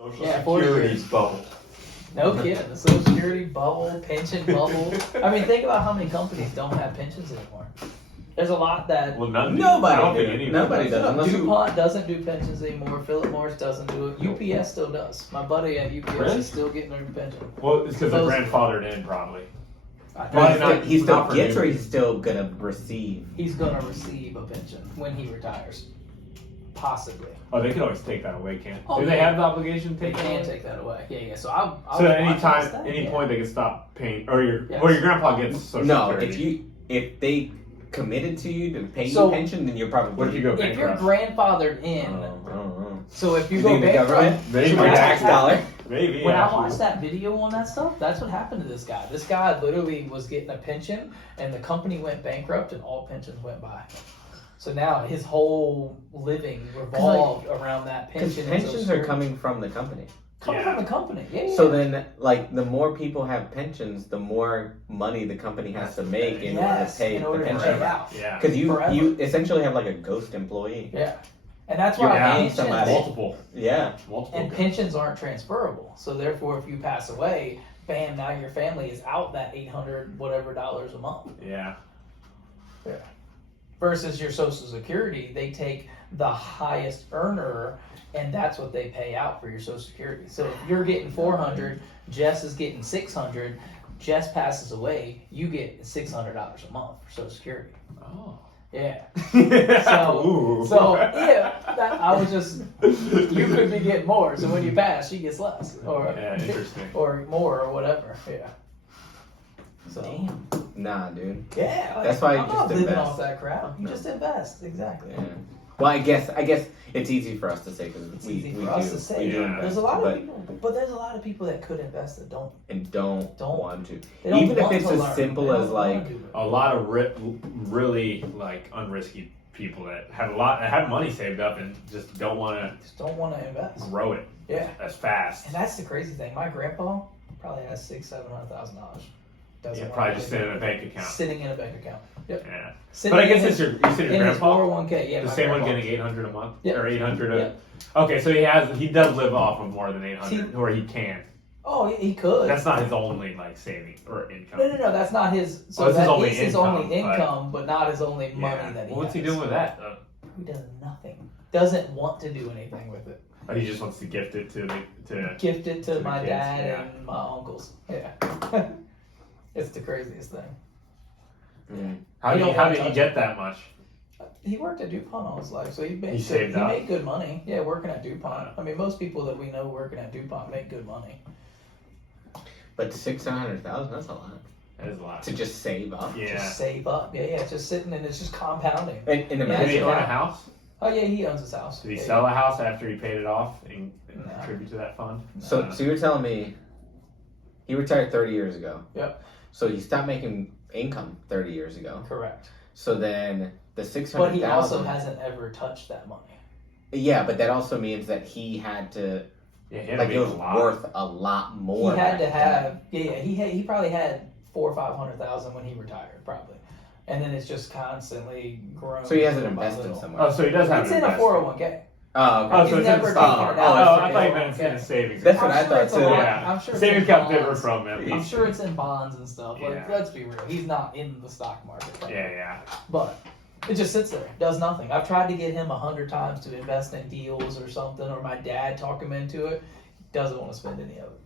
Social Yeah, 40 Security's years. bubble. No kidding. The Social Security bubble, pension bubble. I mean, think about how many companies don't have pensions anymore. There's a lot that. Well, none do. Nobody I don't do. think any of Nobody them does. Unless you- DuPont doesn't do pensions anymore. Philip Morris doesn't do it. UPS still does. My buddy at UPS Really? is still getting their pension. Well, it's because they're Those- grandfathered in, probably. I Well, think not- he still not for gets, or newbies. he's still gonna receive. he's gonna receive a pension when he retires, possibly. Oh, they could always take that away, can't? Oh, Do they yeah. have the obligation to They take that can away? take that away. Yeah. So I. So at any point they can stop paying, or your grandpa gets Social No, Security. if they committed to you to pay So- you pension, then you're probably. What if you go If you're bankrupt? grandfathered in, I don't know. so if you You go think the bankrupt, government? Maybe. Your tax dollar. Maybe. when I actually. watched that video on that stuff, that's what happened to this guy. This guy literally was getting a pension, and the company went bankrupt, and all pensions went by. So now his whole living revolved around that Because pension. and pensions Social are coming from the company. coming Yeah. from the company. Yeah. So then, like, the more people have pensions, the more money the company has to make in order to yes, pay in the order to pension. pay out. Yeah. Because Forever. you essentially have like a ghost employee. Yeah, and that's You're why paying pensions somebody. Multiple. Yeah. and pensions aren't transferable. So therefore, if you pass away, bam, now your family is out that $800 whatever dollars a month. Yeah. Versus your Social Security, they take the highest earner, and that's what they pay out for your Social Security. So if you're getting 400, Jess is getting 600. Jess passes away, you get $600 a month for Social Security. Oh. Yeah. Ooh. So yeah, I was just you could be getting more. So when you pass, she gets less, or Yeah, interesting. or more, or whatever. Yeah. So Damn. Nah, dude. yeah, like, That's why you I'm just not living invest. off that crap. You just invest, exactly. Yeah. Well, I guess it's easy for us to say because It's we easy we for us do to say. we do Yeah. invest, There's a lot but, of people, but there's a lot of people that could invest that don't. and don't want to. They don't Even if want it's to as learn. simple They don't as wanna like do it. A lot of really like unrisky people that have money saved up and just don't want to Just don't want to invest. grow it Yeah, as fast. and that's the crazy thing. My grandpa probably has $600,000-$700,000. Yeah, probably just sitting in a bank account. Sitting in a bank account. Yep. Yeah. Sitting But I guess in it's his- you said your in his grandpa, 401k. Yeah, the my same one grandpa. getting 800 a month Yep. or 800. Yep. Okay, so he does live off of more than 800, or he can. Oh, he could. That's not his only like saving or income. No, that's not his. So Well, it's his that only is his income, only but- income, but not his only money Yeah. that he Well, what's he has. doing with that? Though? He does nothing. Doesn't want to do anything with it. Or he just wants to gift it to the. Gift it to the my kids, dad yeah. and my uncles. Yeah. It's the craziest thing. How He did don't how wanna did he touch get that much? He worked at DuPont all his life, so he made He saved up? made good money. Yeah, working at DuPont. I mean, most people that we know working at DuPont make good money. But 600,000, that's a lot That is a lot. to just save up. Yeah. Just save up. Yeah, it's just sitting and it's just compounding. And Did he imagine own a that. house? Oh yeah, he owns his house. Did he Yeah, sell a house after he paid it off and No. contribute to that fund? So you're telling me he retired 30 years ago. Yep. So he stopped making income 30 years ago. Correct. So then the But 600,000. he also hasn't ever touched that money. Yeah, but that also means that he had to, Yeah, he had like, to it make was a lot. worth a lot more. He had to back have, he probably had 400,000 or 500,000 when he retired, probably, and then it's just constantly grown. then. So he has it little by invested little. somewhere. Oh, so he does have It's an in a investment. 401k. Oh, okay. Oh, He's so it's never in taken stock. it Oh, out. I thought you meant in savings. That's what I'm I sure thought it's a too. lot. Yeah. I'm sure it's Savings in account differ bonds. from him. I'm sure it's in bonds and stuff. Like, Yeah. let's be real, he's not in the stock market. Yeah. But it just sits there, does nothing. I've tried to get him 100 times to invest in deals or something, or my dad talk him into it. He doesn't want to spend any of it.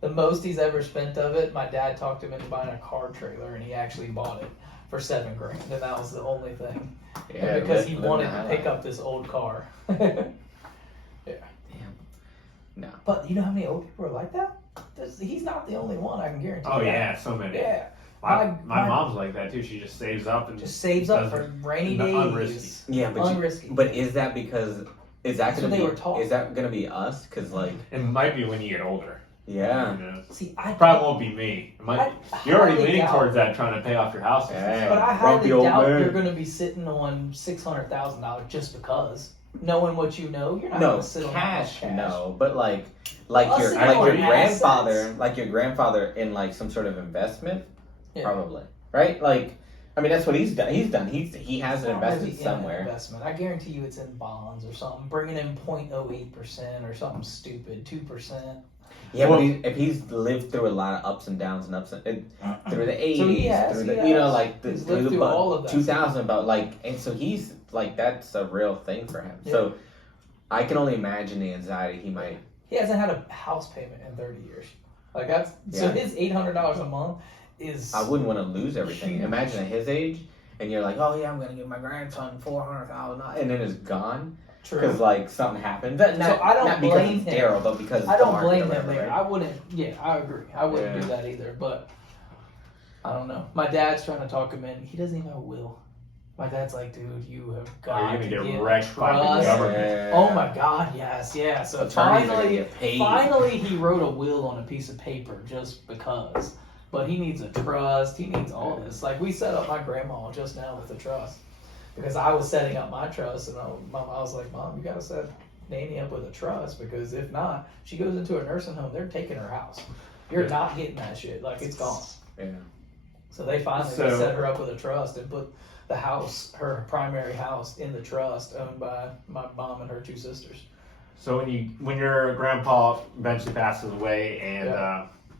The most he's ever spent of it, my dad talked him into buying a car trailer, and he actually bought it for $7,000, and that was the only thing. Yeah, Because he living wanted the to pick highlight. up this old car. No. But you know how many old people are like that? He's not the only one, I can guarantee Oh you that. yeah, so many. Yeah. My My- mom's like that too. She just saves up and Just saves up for doesn't- rainy not days. unrisky. Yeah, Unrisky. but is that because is that That's gonna what they be were taught. is that gonna be us? Cause like It might be when you get older. yeah. You know? See, I Probably won't be me. It might, I you're already highly leaning doubt- towards that, trying to pay off your house. Yeah. But I Grumpy highly old doubt man. you're going to be sitting on $600,000 just because. Knowing what you know, you're not No going to sit on that much cash, cash. no. But like Us your sitting like on your assets. grandfather in like some sort of investment, Yeah. probably right. Like I mean, that's what he's done. He has an investment somewhere. Investment. I guarantee you it's in bonds or something, bringing in 0.08% or something stupid, 2%. Yeah, but if he's lived through a lot of ups and downs and through the 80s, So he has, through the, he you know, has. like He's lived through all of that. 2000, but like, and so he's like, that's a real thing for him. Yeah. So I can only imagine the anxiety he might. He hasn't had a house payment in 30 years. Like so his $800 a month is. I wouldn't want to lose everything. Huge. Imagine at his age, and you're like, oh yeah, I'm gonna give my grandson $400,000, and then it's gone. True. Because like something happened. Not, So I don't not because blame it's him. Daryl, but because it's I don't the market blame or him whatever, there. right? I wouldn't. Yeah, I agree. I wouldn't do that either. But I don't know. My dad's trying to talk him in. He doesn't even have a will. My dad's like, dude, you have got You're to gonna get get wrecked by the trust. government. Oh my God, yes, yeah. So Attorneys are gonna finally, get paid. finally, he wrote a will on a piece of paper just because. But he needs a trust. He needs all this. Like we set up my grandma just now with a trust because I was setting up my trust, and I was like, Mom, you gotta set Nanny up with a trust because if not, she goes into a nursing home. They're taking her house. You're not getting that shit. Like it's gone. Yeah. So they finally set her up with a trust and put the house, her primary house, in the trust owned by my mom and her two sisters. So when your grandpa eventually passes away and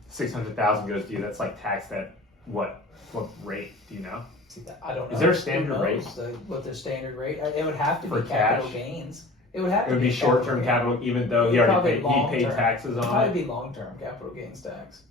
$600,000 goes to you, that's like taxed at what rate? Do you know? See, I don't know. Is there a standard rate? What their standard rate? It would have to For be capital cash? gains. It would have It to would be short-term gains. capital, even though he already Probably paid long-term. taxes on Probably it. be long-term capital gains tax.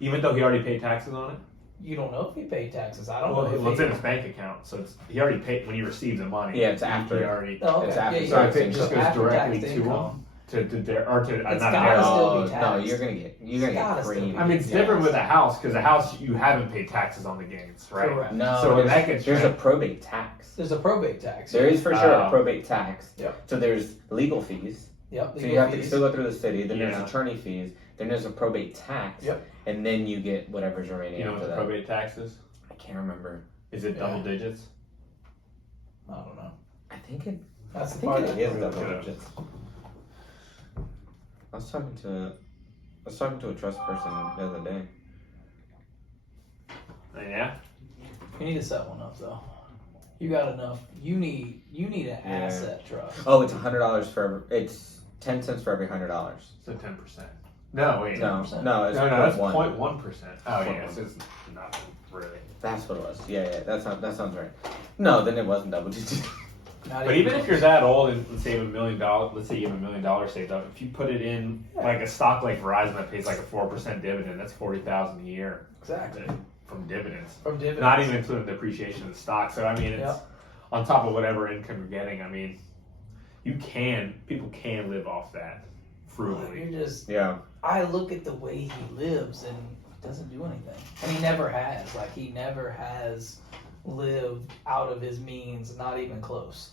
Even though he already paid taxes on it. You don't know if he paid taxes. I don't Well, know if it's in his bank account, so he already paid when he received the money. Yeah, it's after. He already. Oh, okay. It's after Yeah, So yeah. if it just goes After directly taxed to him, income. to It's not gotta Daryl. still be No, taxed. you're gonna gotta get still creamed. be I mean, it's different with a house because a house you haven't paid taxes on the gains, right? Correct. No, So there's, that gets there's a probate tax. There's a probate tax. There is for sure a Oh. probate tax. Yep. So there's legal fees. Yep. So legal you have to fees. still go through the city. Then Yeah. there's attorney fees. Then there's a probate tax. Yep. And then you get whatever's remaining You know what after the that. probate tax is? I can't remember. Is it double digits? I don't know. I think it. That's I the think part it that is we're double gonna- digits. I was talking to a trust person the other day. Yeah. You need to set one up though. You got enough. You need an Yeah. asset trust. Oh, it's $100 for it's 10 cents for every $100. So 10%. No, wait. No, 10%. no, it's No, that's 0.1. 0.1%. Oh, yeah, 0.1. so it's nothing, really. That's what it was. Yeah, that sounds right. No, then it wasn't double digits. Not But even if you're that old and let's say you have $1 million, let's say you have $1 million saved up, if you put it in like a stock like Verizon that pays like a 4% dividend, that's $40,000 a year exactly from dividends. from dividends. Not even including the depreciation of the stock. So I mean, it's Yep. on top of whatever income you're getting. I mean, people can live off that frugally. You're just. Yeah. I look at the way he lives and doesn't do anything, and he never has. Like he never has lived out of his means, not even close.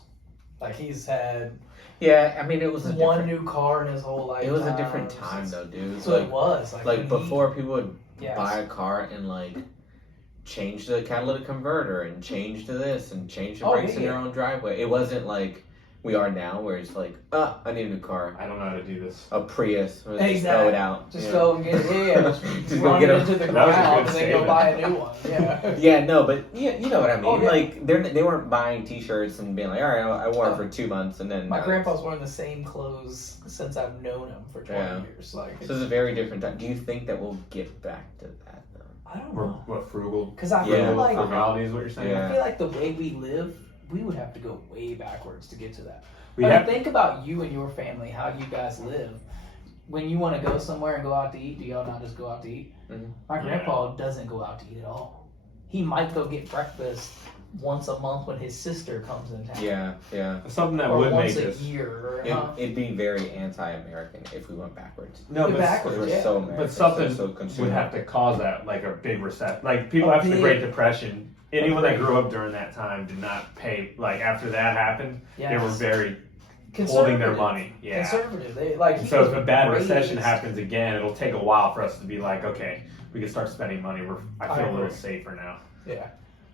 Like he's had Yeah, I mean it was a one different, new car in his whole life. it was a different time though, dude. So it was like Like when before people would Yes. buy a car and like change the catalytic converter and change to this and change the Oh, brakes yeah, in their yeah. own driveway. It wasn't like we are now where it's like, I need a new car. I don't know how to do this. A Prius. Let's Exactly. just throw it out. Just yeah. go and get just Just go run get it a- into the That was a ground good and then go statement. buy a new one. Yeah. Yeah, no, but you know what I mean. Oh, yeah. Like they weren't buying T-shirts and being like, all right, I wore it for 2 months and then My grandpa's wearing the same clothes since I've known him for 20 Yeah. years. Like, So it's a very different time. Do you think that we'll get back to that though? I don't Or know. what frugal? Because I Yeah. feel like Frugality is what you're saying. Yeah. I feel like the way we live, we would have to go way backwards to get to that. We I mean, have think about you and your family, how you guys live. When you want to go somewhere and go out to eat, do y'all not just go out to eat? Mhm. My Yeah. grandpa doesn't go out to eat at all. He might go get breakfast once a month when his sister comes in town. Yeah. something that Or would once make a us. year. Or, It'd be very anti-American if we went backwards. No, Go but backwards. We're yeah. so American. But something so would have to cause that, like a big recession. Like people A after the big- Great Depression, anyone that grew up during that time did not pay. Like after that happened, they were Yes. very holding their Conservative. money. Yeah. Conservative. They, like, he So was if a bad raised- recession happens again, it'll take a while for us to be like, okay, we can start spending money. I feel a little agree. safer now. Yeah.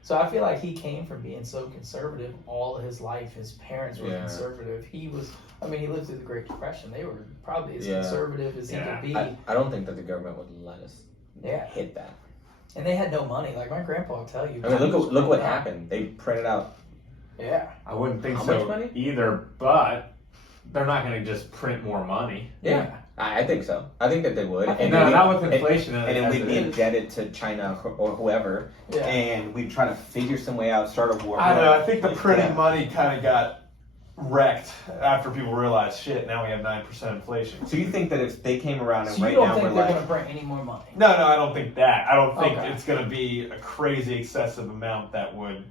So I feel like he came from being so conservative all of his life. His parents were Yeah. conservative. He lived through the Great Depression. They were probably as Yeah. conservative as he Yeah. could be. I don't think that the government would let us Yeah. hit that. And they had no money. Like my grandpa will tell you. I mean, look what Yeah. happened. They printed out. Yeah. I wouldn't think How so much money? either, but they're not going to just print more money. Yeah. I think so. I think that they would. I think No, we- not with inflation. and then as we'd it be is. indebted to China or whoever, Yeah. and we'd try to figure some way out, start a war. I don't know. I think the printing Yeah. money kind of got wrecked after people realized, shit, now we have 9% inflation. So you think that if they came around and So right you don't now think we're they're like, going to print any more money? No, I don't think that. I don't think Okay. it's going to be a crazy excessive amount that would.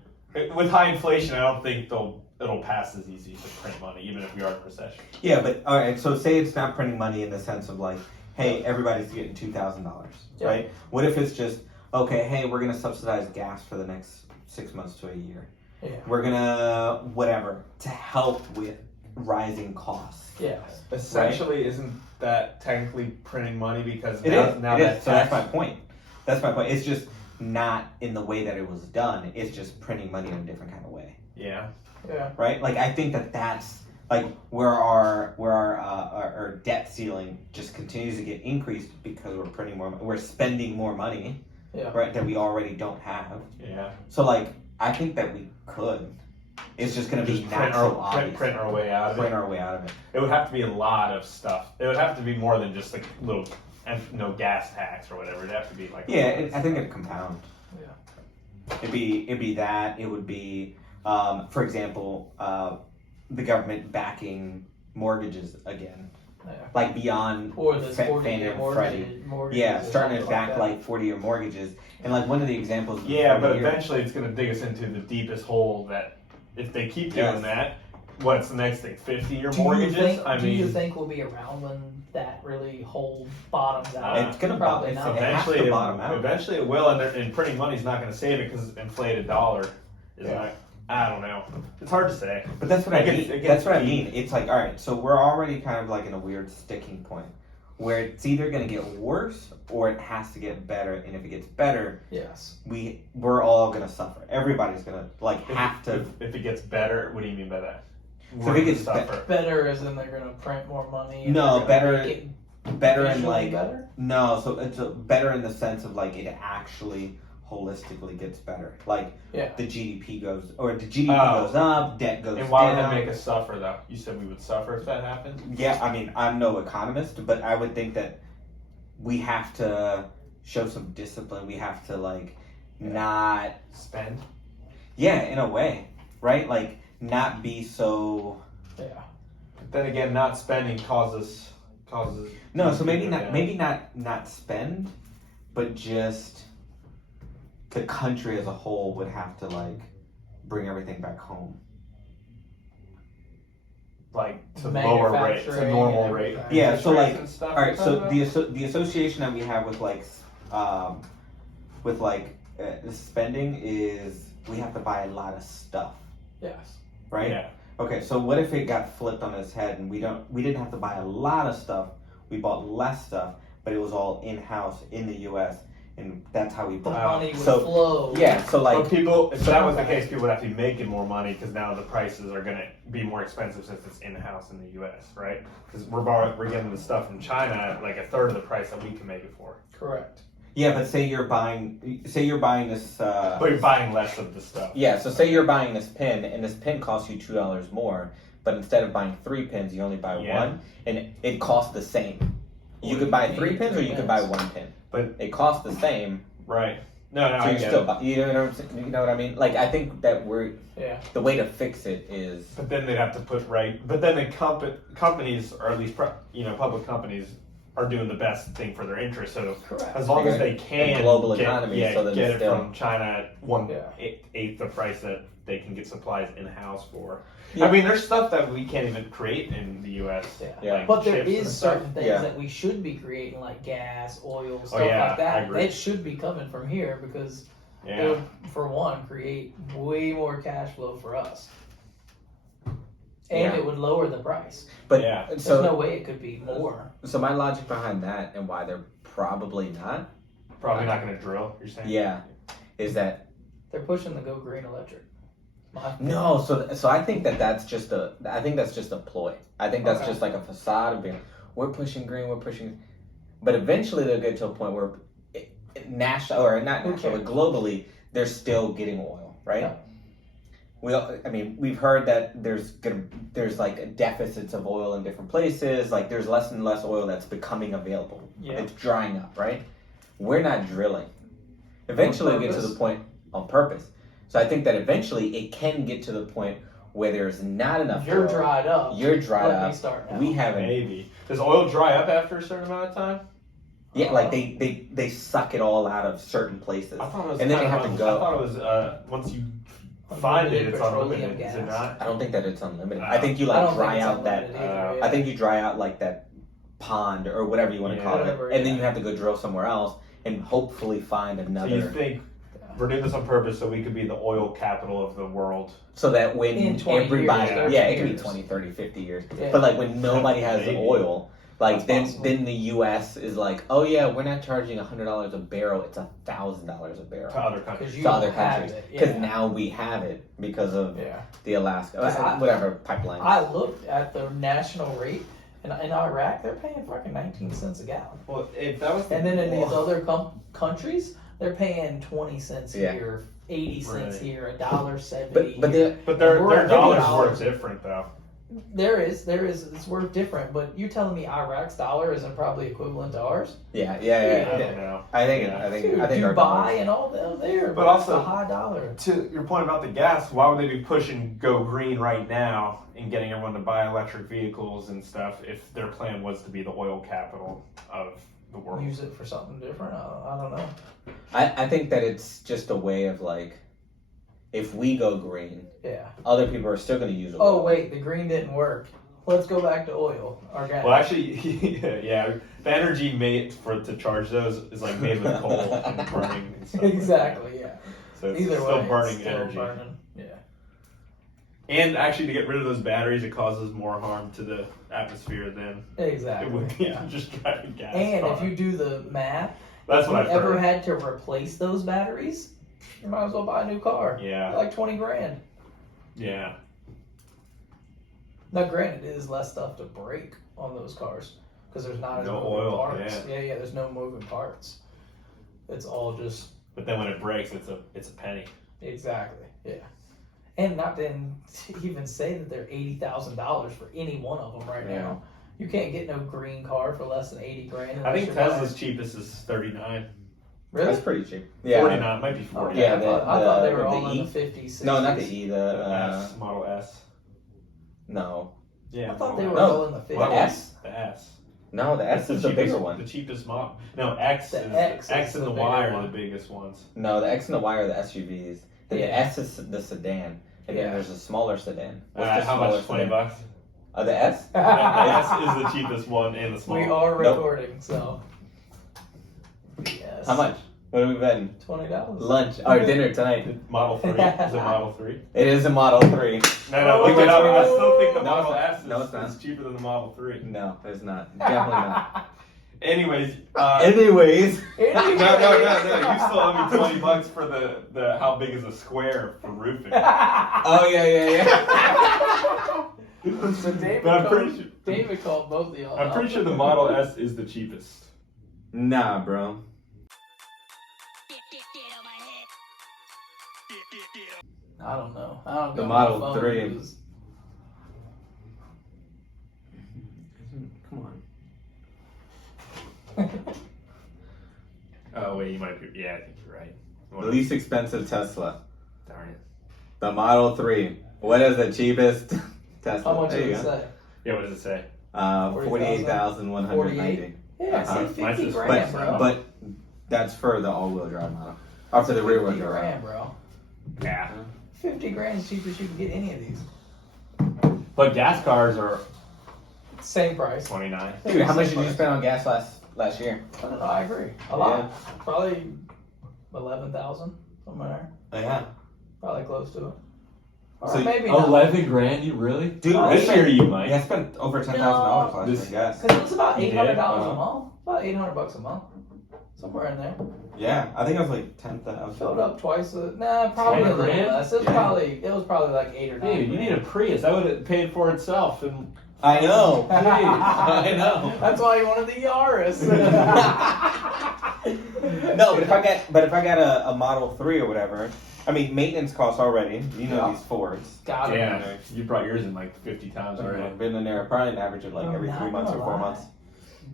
With high inflation, I don't think it'll pass as easy to print money, even if we are in a recession. yeah, but all right. So say it's not printing money in the sense of like, hey, everybody's getting $2,000, Yeah. right? What if it's just okay? Hey, we're gonna subsidize gas for the next 6 months to a year. Yeah. We're gonna whatever to help with rising costs. Yeah. Essentially, isn't that technically printing money because It now, is. now It that is. So that's tax- my point. That's my point. It's just not in the way that it was done. It's just printing money in a different kind of way, Yeah. Yeah. right? Like I think that that's like where our debt ceiling just continues to get increased because we're printing more. We're spending more money, Yeah. right? That we already don't have. Yeah. So like I think that we could. It's just going to be Just print natural, our, obvious. print our way out of Print it. our way out of it. It would have to be a lot of stuff. It would have to be more than just a little, no gas tax or whatever. It'd have to be like. Yeah, I think it'd compound. Yeah. It'd be that. It would be, for example, the government backing mortgages again, Yeah. like beyond Or the Fannie 40-year and Freddie. mortgage. Yeah, starting to back like 40-year mortgages, and like one of the examples. Of Yeah, but 40 years- eventually it's going to dig us into the deepest hole that if they keep Yes. doing that, what's the next thing? 50-year Do you mortgages? think? I do you mean, think we'll be around when that really whole bottoms out? It's gonna Probably it's not. eventually eventually, bottom out. eventually it will, and printing money's not going to save it because inflated dollar is Yeah. not. I don't know. It's hard to say. But that's what I It gets- mean. it gets That's what I deep. mean. It's like, all right, so we're already kind of like in a weird sticking point where it's either going to get worse or it has to get better. And if it gets better, Yes. we're all going to suffer. Everybody's going to like have to. If it gets better, what do you mean by that? So We're if it gonna gets suffer. Better as in they're gonna print more money. and No, they're gonna better- make it better in visually like better. no, so it's better in the sense of like it actually holistically gets better. Like Yeah. the GDP goes or the GDP Oh. goes up, debt goes And why would down. that make us suffer, though? You said we would suffer if that happened? Yeah, I mean, I'm no economist, but I would think that we have to show some discipline. We have to like not, Spend? yeah, in a way, right? Like not be so. Yeah. But then again, not spending causes. No, so maybe not. Yeah. Maybe not spend, but just the country as a whole would have to like bring everything back home. Like to lower rate, to Manufacturing normal and rate. everything. Yeah, Interest so, rates like, and stuff All right, you're so talking about? the association that we have with spending is we have to buy a lot of stuff, Yes. right? Yeah. Okay, so what if it got flipped on its head and we didn't have to buy a lot of stuff, we bought less stuff, but it was all in house in the U.S. and that's how we The bought. money would so- flow. Yeah, so like But people, if that was the case, people would have to be making more money because now the prices are going to be more expensive since it's in house in the U.S. Right? Because we're getting the stuff from China at like a third of the price that we can make it for. Correct. yeah, but say you're buying this. But you're buying less of the stuff. Yeah, so say you're buying this pin, and this pin costs you $2 more, but instead of buying 3 pins, you only buy Yeah. one, and it costs the same. You could buy 3 pins, or you could buy 1 pin, But- it costs the same. Right. No, So I you get still it. buy. You know what I'm saying? You know what I mean? Like I think that Yeah. the way to fix it is But then they'd have to put right. But then the companies, or at least public companies, are doing the best thing for their interest. So Correct. as long as they A can global get, economy, yeah, so that get it's it still- from China at one Yeah. eighth the price that they can get supplies in house for. Yeah. I mean, there's stuff that we can't even create in the U.S. Yeah. Yeah. like But there chips and is stuff. certain things Yeah. that we should be creating, like gas, oil, stuff yeah, like I that. agree. That should be coming from here because it Yeah. would, for one, create way more cash flow for us. And Yeah. it would lower the price. but Yeah. There's so no way it could be more. so my logic behind that and why they're probably not Probably not going to drill. You're saying? yeah is that They're pushing the go green electric. no so I think that's just a ploy. I think that's Okay. just like a facade of being we're pushing green, but eventually they'll get to a point where national or not Who national, cares? but globally, they're still getting oil, right? Yeah. We've heard that there's like deficits of oil in different places. Like there's less and less oil that's becoming available. Yeah. It's drying up, right? We're not drilling. Eventually, we get to the point on purpose. So I think that eventually it can get to the point where there's not enough. You're oil. dried up. You're dried Let up. me start now. We haven't. Maybe. Does oil dry up after a certain amount of time? Yeah, like they suck it all out of certain places, I thought it was and then you kind have of to go. I thought it was once you find it, it's Petroleum unlimited. Is it gas. not? I don't think that it's unlimited. Oh. I think you I like don't dry think it's out that. unlimited either, yeah. I think you dry out like that pond or whatever you want to Yeah. call Whatever, it, and then yeah. you have to go drill somewhere else and hopefully find So another. you think we're doing this on purpose so we could be the oil capital of the world? So that when In 20 everybody, years, yeah, it could be years. 20, 30, 50 years. Yeah. But like when nobody has Maybe. oil, like That's then possible. the U.S. is like, oh yeah, we're not charging $100 a barrel. It's $1,000 a barrel To other countries. Because you to other don't have countries it. because Yeah. now we have it because of Yeah. the Alaska, 'Cause whatever pipeline. I looked at the national rate, and in Iraq, they're paying fucking 19 cents a gallon. Well, if that was the And then in these other countries, they're paying 20 cents Yeah. here, 80 cents Right. here, $1.70 but here. the, But their We're dollars $50. work different though. There is, it's worth different, but you're telling me Iraq's dollar isn't probably equivalent to ours? yeah. I don't know. I think Yeah. I think Dude, I think our Dubai dollars- and all that there, But but also- it's a high dollar. To your point about the gas, why would they be pushing go green right now and getting everyone to buy electric vehicles and stuff if their plan was to be the oil capital of the world? Use it for something different. I don't know. I think that it's just a way of like, if we go green, Yeah. other people are still going to use oil. Oh wait, the green didn't work. Let's go back to oil or gas. Well, actually, yeah, the energy made to charge those is like made with coal and burning and stuff. Exactly. Yeah. So it's Either still way, burning it's still energy. burning. Yeah. And actually, to get rid of those batteries, it causes more harm to the atmosphere than it Exactly. would just driving gas. And car. if you do the math, That's if what you I've ever heard. had to replace those batteries, you might as well buy a new car. Yeah, Like 20 grand. yeah. Now, granted, it is less stuff to break on those cars because there's not as No moving oil, parts. Yeah, there's no moving parts. It's all just But then when it breaks, it's a penny. exactly, yeah. And not to even say that they're $80,000 for any one of them right Yeah. now. You can't get no green car for less than 80 grand. I think unless you're Tesla's cheapest is 39. Really? That's pretty cheap. Yeah. 49, might be 40. Okay, Yeah, I thought they were the all in E? the 50s. No, not the 60s. E. The The S, Model S. no, Yeah, I thought they Model were No. all in the 50s. What, S? The S. no. The S is the bigger cheapest, one. The cheapest model. No, X The is X X is and the the bigger Y are one. the biggest ones. No, the X and the Y are the SUVs. The Yeah. S is the sedan, and Yeah. then there's a smaller sedan. What's the How smaller much? 20 sedan? bucks. The S? The S is the cheapest one and the small. We are Nope. recording, so. Yes. How much? What are we betting? $20. Lunch or dinner tonight? Model 3. Is it Model 3? It is a Model 3. No, Oh, look it up. I still think the no, Model it's not. S No, it's not. is cheaper than the Model 3. No, it's not. Definitely not. Anyways, Anyways, no. You still owe me 20 bucks for the how big is a square for roofing. oh yeah. So David, But I'm called, pretty sure. David called both of y'all. I'm pretty sure the Model S is the cheapest. Nah, bro. I don't know. I don't The go Model on my phone 3. because- Come on. Oh wait, you might be. Yeah, I think you're right. The least expensive Tesla. Darn it. The Model 3. What is the cheapest Tesla? How much There did you it go. say? Yeah, what does it say? 48,190. Yeah, Uh-huh. see, Mine 50 says grand, flex, bro. But that's for the all-wheel drive model. Or for the rear-wheel 50 drive. grand, bro. Yeah. 50 grand is cheapest you can get any of these. But gas cars are Same price. 29. Dude, how much did you spend on gas last year? I don't know, I agree. A lot. Probably 11,000, somewhere there. Yeah. Probably close to it. Or So maybe not. 11 grand, you really? Dude, This year you might. Yeah, I spent over $10,000 last year, This- I guess. Because it was about You did? $800 a Uh-huh. month. About $800 a month. Somewhere in there. Yeah, I think I was like 10,000. Filled up twice. Probably a 10 little grand? less. It was Yeah. probably like 8 or 9. Dude, you need a Prius. That would have paid for itself in I know. Jeez, I know. That's why you wanted the Yaris. No, but if I got a Model 3 or whatever, I mean, maintenance costs already. You know Yeah. these Fords. Got it. Yeah, you brought yours in like 50 times already. I've been in there probably an average of like I'm every not 3 months or gonna 4 lie. months.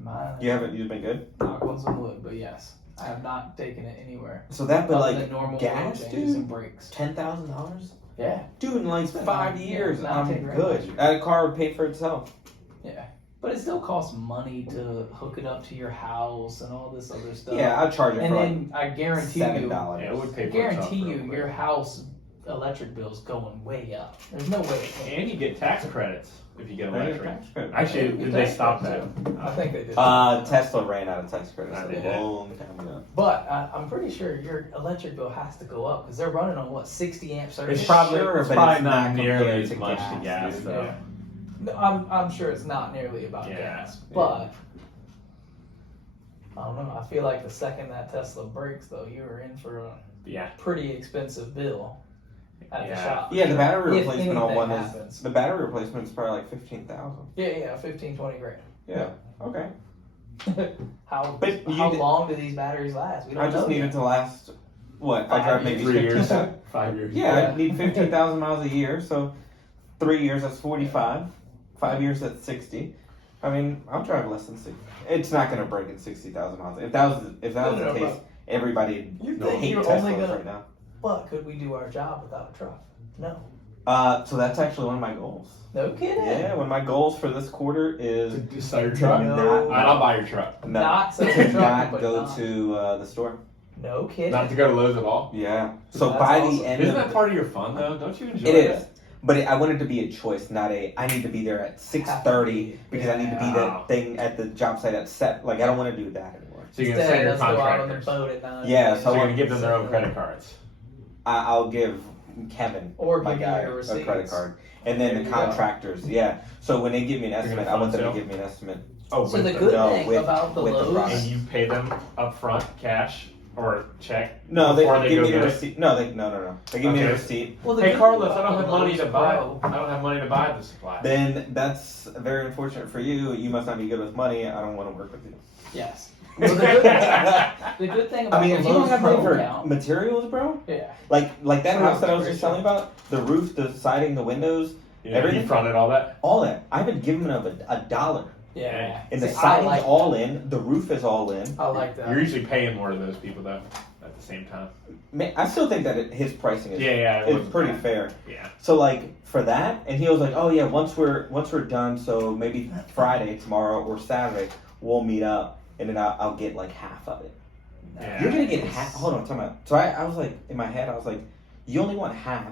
Mine, You've been good? knock on some wood, but yes, I have not taken it anywhere. So that, but Other like than normal gas, oil changes dude, and brakes. $10,000? Yeah, Dude, in like Spend 5 nine- years, yeah, I'm 19 grand. good. That car would pay for itself. yeah. But it still costs money to hook it up to your house and all this other stuff. Yeah, I'll charge it And for then I guarantee like you, $7. Yeah, it would I pay for guarantee itself you, real your quick. house electric bill's going way up. There's no way it can't. And you get tax credits if you get electric. Tax credit. Actually, did they stop that? I think they did. Tesla ran out of tax credits They a did. long time ago. But I'm pretty sure your electric bill has to go up because they're running on what 60 amp circuits. It's probably, Sure, it's but probably it's not not nearly compared as to much gas, to gas, dude. though. Yeah. No, I'm sure it's not nearly about Yeah. gas, but I don't know. I feel like the second that Tesla breaks, though, you're in for a Yeah. pretty expensive bill at the Yeah. shop. Yeah, the battery If replacement on anything one happens. is the battery replacement is probably like 15,000. Yeah, 15, 20 grand. Yeah. Okay. How But you how did- long do these batteries last? We don't I just know need yet. it to last. What? 5 I drive maybe 3 years. 15,000. 5 years. Yeah, Yeah. I need 15,000 miles a year. So 3 years, that's 45. 5 years, that's 60. I mean, I'll drive less than 60. It's not gonna break in 60,000 miles. If that was No, the case, everybody You would think hate you're Teslas only gonna- right now. But could we do our job without a truck? No. So that's actually one of my goals. No kidding. Yeah, one of my goals for this quarter is To sell your truck? No. Alright, I'll buy your truck. Not sell to your truck, not but go not- to the store. No kidding. Not to go to Lowe's at all? Yeah. So That's by awesome. the end Isn't of that part of your fun, though? Don't you enjoy it it? is, but I want it to be a choice, not a. I need to be there at 6:30 because I need to be Wow. that thing at the job site at set. Like I don't want to do that anymore. So you're going to Instead, send your let's go out on the contractors. boat at 9. Yeah, So so you're going to give them their own credit cards. I'll give Kevin, Or my give you guy, your a receipts. credit card, and then There the you go. contractors. Yeah. So when they give me an You're gonna estimate, I want them to fund give me an estimate. Oh, So with the them. good No, thing with- about the with the Lowe's, product. And you pay them up front, cash, or check? No, they before give go me the get it? receipt. No, no. They give me a Okay. receipt. well, the Hey good Carlos, thing I don't about have the money Lowe's to buy. Pro- I don't have money to buy the supplies. Then that's very unfortunate for you. You must not be good with money. I don't want to work with you. Yes. Well, the good thing about I mean, the if you don't Lowe's have money Pro for account, materials, bro, yeah, like that True, house that I was very just telling true. about, the roof, the siding, the windows, Yeah, everything? you fronted all that? all that. I haven't given them a dollar. yeah. And the See, I siding's like all in, the roof is all in. I like that. You're usually paying more to those people, though, at the same time. Man, I still think that his pricing is Yeah, is pretty fair. Yeah. So like for that, and he was like, "Oh yeah, once we're done, so maybe Friday, tomorrow, or Saturday, we'll meet up, and then I'll get like half of it." Yeah. You're gonna get half. Hold on, time out. So I was like, in my head, I was like, you only want half,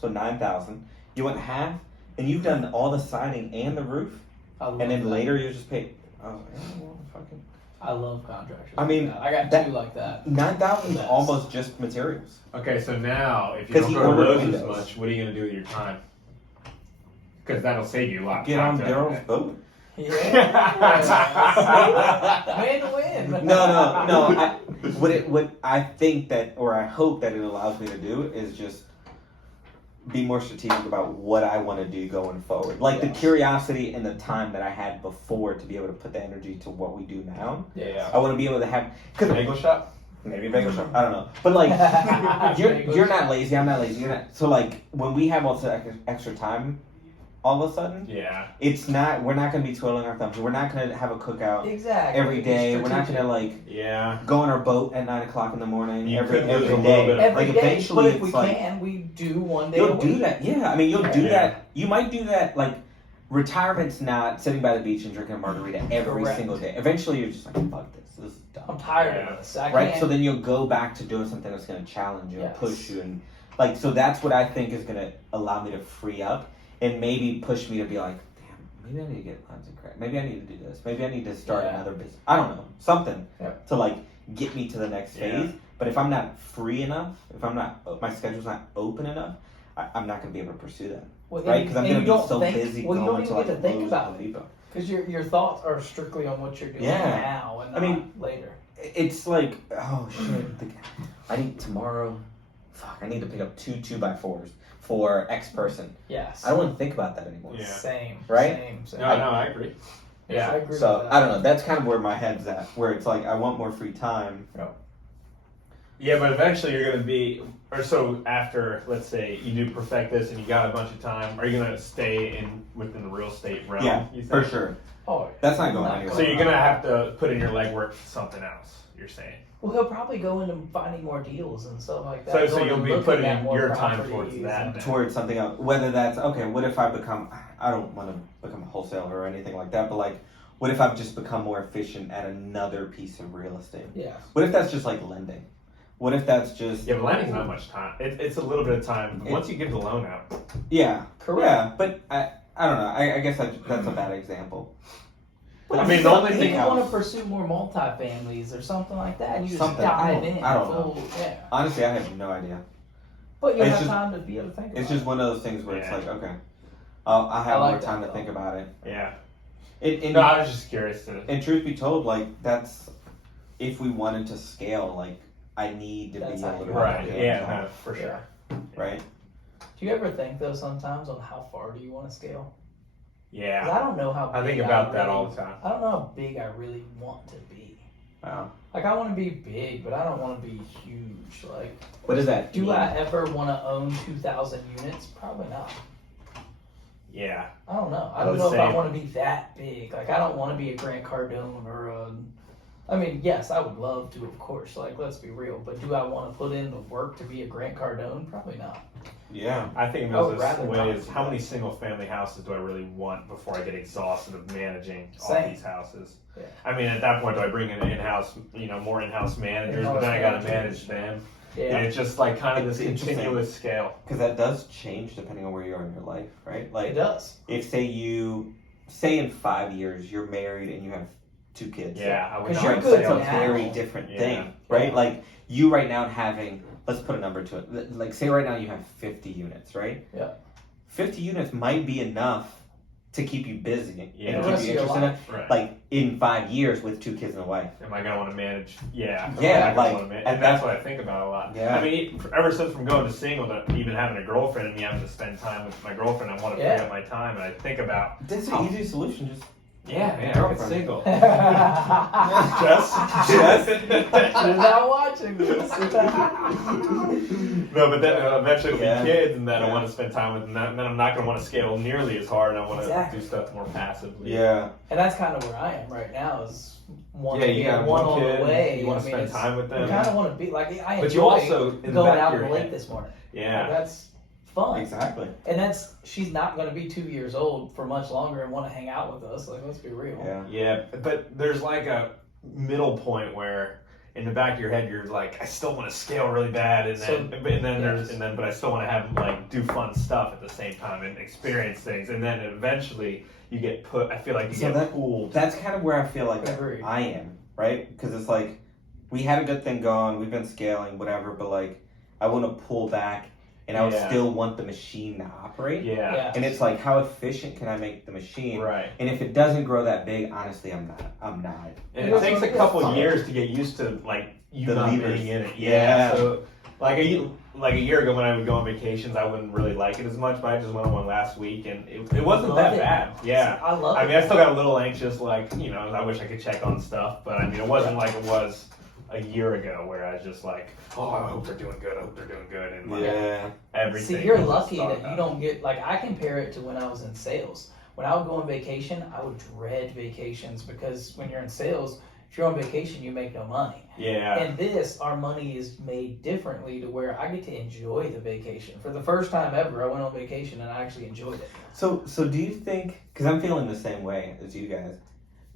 so 9,000. You want half, and you've done all the siding and the roof, I love and then that. later you just pay. I was like, oh, well, fucking I love contractors. I mean, like that. I got that- two like that. 9,000 is Yes. almost just materials. Okay, so now, if you 'Cause don't he go to ordered Lowe's as windows. much, what are you going to do with your time? Because that'll save you a lot of Get time. on to- Daryl's boat. Yeah. Win-win. No. What I think that, or I hope that it allows me to do is just be more strategic about what I want to do going forward. Like the Yes. curiosity and the time that I had before to be able to put the energy to what we do now. Yeah. I want to be able to have, cause Bagel shop? maybe a bagel shop. I don't know, but like you're not lazy. I'm not lazy. You're not. So like when we have all this extra time, all of a sudden, Yeah. it's not. We're not gonna be twiddling our thumbs. We're not gonna have a cookout Exactly. every day. We're not Strategic. gonna like Yeah. go on our boat at 9:00 in the morning You every could lose a little day. bit. Every Like day, eventually, but if we it's like can, we do one day. you'll a do week. that. Yeah, I mean, you'll do Yeah. that. You might do that. Like retirement's not sitting by the beach and drinking a margarita every Correct. single day. Eventually, you're just like, fuck this. This is I'm dumb. tired Yeah. of this. I Right. can't. So then you'll go back to doing something that's going to challenge you and Yes. push you and like. So that's what I think is going to allow me to free up and maybe push me to be like, damn, maybe I need to get lines and crack. Maybe I need to do this. Maybe I need to start Yeah. another business. I don't know, something Yep. to like get me to the next Yeah. phase. But if I'm not free enough, if I'm not, my schedule's not open enough, I'm not going to be able to pursue that. Well, Right? and- Because I'm and going you to be don't so think- busy well, you going don't to even like get to think Lowe's about and it. Home Depot. Because your thoughts are strictly on what you're doing Yeah. now and I not mean, later. It's like, oh shit, I need tomorrow. Fuck, I need to pick up two 2x4s. for X person. Yes. I don't want to think about that anymore. Yeah. Same. Right? Same. No, I agree. Yeah, I agree. So with that. I don't know. That's kind of where my head's at. Where it's like I want more free time. Yeah, but eventually you're going to be, or so after, let's say you do perfect this and you got a bunch of time, are you going to stay within the real estate realm? Yeah, you think? for sure. Oh, That's not going anywhere. So you're going to have to put in your legwork for something else, you're saying? well, he'll probably go into finding more deals and stuff like that. So Going you'll and be looking putting at more your time properties towards that. and- Towards something else. Whether that's okay. What if I become? I don't want to become a wholesaler or anything like that. But like, what if I've just become more efficient at another piece of real estate? Yeah. What if that's just like lending? What if that's just? Yeah, but lending's not much time. It's a little bit of time. But once you give the loan out. Yeah. Correct. Yeah, but I don't know. I guess that's a bad example. But I mean, the only if thing you else- want to pursue more multifamilies or something like that, you just Something. dive in. I don't know. full- Yeah. Honestly, I have no idea. But you It's have just- time to be able to think about It's just it. one of those things where it's Yeah. like, okay, I have I like more that, time to though. think about it. Yeah. And No, I was just curious to. and truth be told, like that's if we wanted to scale, like I need to That's be how able to you Right. do Yeah. it, No, for sure. right. Do you ever think though sometimes on how far do you want to scale? Because Yeah. I don't know how big I think about that really- all the time. I don't know how big I really want to be. Wow. Like I want to be big, but I don't want to be huge. Like, What does that do mean? I ever want to own 2,000 units? Probably not. Yeah. I don't know. I I'm don't the know if I same. want to be that big. Like I don't want to be a Grant Cardone or a. I mean, yes, I would love to, of course. Like, let's be real. But do I want to put in the work to be a Grant Cardone? Probably not. Yeah. I think I would of those rather not ways. do How that. many single family houses do I really want before I get exhausted of managing all Same. these houses? Yeah. I mean, at that point, do I bring in in-house, more in-house managers? But In-house then I got to managers. manage them. Yeah. And it's just like kind of It's this interesting. continuous scale. Because that does change depending on where you are in your life, right? It Like does. if say in 5 years you're married and you have 2 kids. Yeah, I would 'Cause not you're say good It's I a was- now. very different Yeah. thing, right? Yeah. Like you right now having, let's put a number to it. Like say right now you have 50 units, right? Yeah. 50 units might be enough to keep you busy Yeah. and The rest keep of you your interested in it. life. Right. Like in 5 years with 2 kids and a wife. Am I gonna want to manage? Yeah. Yeah, Am I gonna like, wanna at and that's what I think about a lot. Yeah. I mean, ever since from going to single to even having a girlfriend and me having to spend time with my girlfriend, I want to Yeah. free up my time, and I think about That's How- an easy solution. Just yeah, man, I'm Girlfriend. single. Just Just. not watching this. No, but then eventually it'll Yeah. be kids, and then I Yeah. want to spend time with them. And then I'm not going to want to scale nearly as hard, and I want to Exactly. do stuff more passively. yeah. And that's kind of where I am right now. Is one Yeah, to you get got one one on kid. the way. You want I to mean, spend it's- time with You them. kind of want to be like I But enjoy you also in the going back out of your on the lake head. this morning. Yeah. Like, that's fun. Exactly. And she's not going to be 2 years old for much longer and want to hang out with us. Like, let's be real. Yeah. Yeah, but there's like a middle point where in the back of your head you're like, I still want to scale really bad, and then but I still want to have like do fun stuff at the same time and experience things, and then eventually you get put. I feel like you So get pulled. That's kind of where I feel like Agreed. I am, right? Because it's like we had a good thing going, we've been scaling, whatever, but like I want to pull back, and I would Yeah. still want the machine to operate. Yeah. Yeah. And it's like, how efficient can I make the machine? Right. And if it doesn't grow that big, honestly, I'm not. And Yeah. it takes a couple Yeah. years to get used to like you The not levers. being in it. Yeah. So like a year ago when I would go on vacations, I wouldn't really like it as much. But I just went on one last week, and it wasn't Love that it. bad. Yeah. I love I it. mean, I still got a little anxious, like, I wish I could check on stuff, but I mean, it wasn't like it was a year ago where I was just like, oh, I hope they're doing good, and like Yeah. everything. See, you're was just lucky thought that about. you don't get, like, I compare it to when I was in sales. When I would go on vacation, I would dread vacations because when you're in sales, if you're on vacation, you make no money. Yeah. And this, our money is made differently to where I get to enjoy the vacation. For the first time ever, I went on vacation and I actually enjoyed it. So do you think, because I'm feeling the same way as you guys,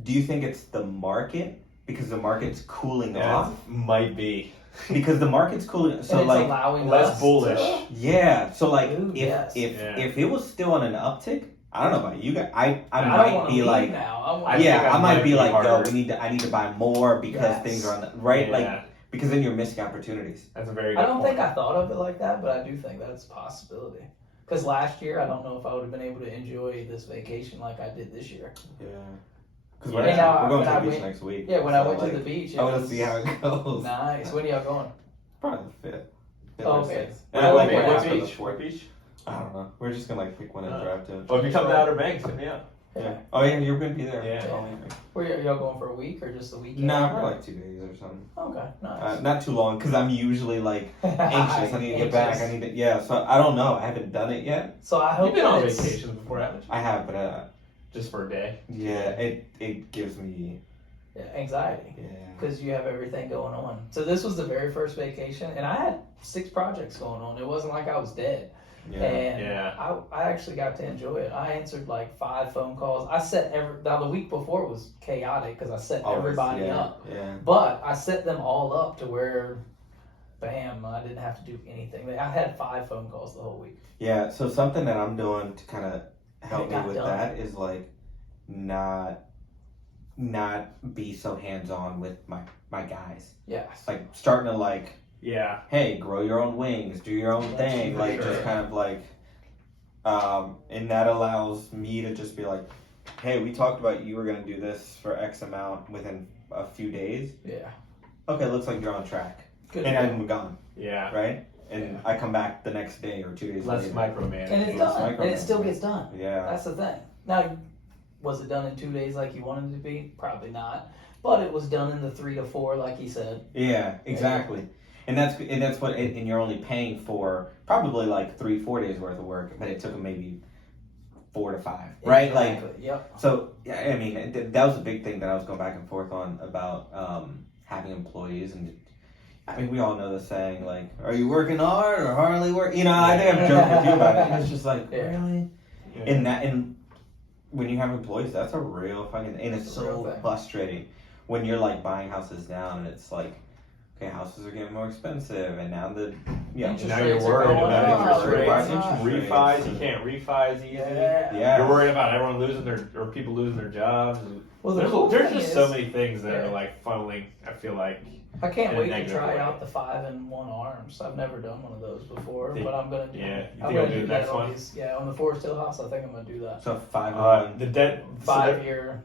do you think it's the market? Because the market's cooling off? Might be. Because the market's cooling, so and it's like, allowing less us bullish. to- yeah, so like, Ooh, yes. if it was still on an uptick, I don't know about you guys, I I don't might want to be leave like, now. I I want think yeah, I I might might be be like, yo, harder. I need to buy more because Yes. things are on the, right? Yeah. Like, because then you're missing opportunities. That's a very good I don't point. think I thought of it like that, but I do think that's a possibility. Because last year, I don't know if I would have been able to enjoy this vacation like I did this year. Yeah. Because Yeah. we're, And now, we're going when to I the beach went- next week. Yeah, when I so, went like, to the beach, it I want to was see how it goes. nice. When are y'all going? Probably the 5th. Oh, okay. And I like What what beach? happened What before. beach? I don't know. We're just gonna like pick one and drive to it. Well, if you come to Outer Banks, hit me up. Yeah. Oh yeah, you're gonna be there. Yeah. Where are y'all going for a week or just a weekend? No, for like 2 days or something. Okay, nice. Not too long, because I'm usually like anxious. I need to get back. I need to. Yeah. So I don't know. I haven't done it yet. So I hope You've been on it's- vacation before, haven't you? I have, but Just for a day. yeah, it gives me anxiety yeah. because you have everything going on. So this was the very first vacation, and I had 6 projects going on. It wasn't like I was dead. Yeah. And Yeah. I actually got to enjoy it. I answered like 5 phone calls. I set now the week before was chaotic because I set everybody yeah, up. Yeah. But I set them all up to where, bam, I didn't have to do anything. I had 5 phone calls the whole week. Yeah. So something that I'm doing to kind of help me got with done. that is like not be so hands on with my guys. Yes. Like starting to like, Yeah. hey, grow your own wings, do your own That's thing, for like sure. just kind of like, and that allows me to just be like, hey, we talked about you were gonna do this for X amount within a few days. Yeah. Okay, looks like you're on track, Good. and I'm gone, Yeah. right? And I come back the next day or 2 days Less later. micromanaging. And it's Less done. And it still micromanaging. gets done. Yeah. That's the thing. Now, was it done in 2 days like you wanted it to be? Probably not. But it was done in the 3 to 4, like he said. Yeah, exactly. And that's what, and you're only paying for probably like 3-4 days worth of work, but it took them maybe 4 to 5, right? Like, Exactly. Yep. so yeah, I mean, that was a big thing that I was going back and forth on about having employees, and I mean, we all know the saying like, "Are you working hard or hardly work?" You know, I think I've joked with you about it, and it's just like, Yeah. really, Yeah. and when you have employees, that's a real fucking, and it's It's a real so thing. frustrating when you're like buying houses down, and it's like, okay, houses are getting more expensive, and now the Interest Now you're rates are worried going about up. interest Worried about rates, interest refis. rates. You can't refi as easy. Yeah. Yeah. You're worried about everyone losing or people losing their jobs. Well, the cool There's thing just is, so many things that Yeah. are like funneling. I feel like I can't in a wait to negative try way. out the 5-in-1 arms. I've never done one of those before, Think- but I'm gonna do. yeah, you I'm think gonna you'll do the that next on one? these- Yeah, on the Forest Hill house, I think I'm gonna do that. so 5 the debt. 5-year,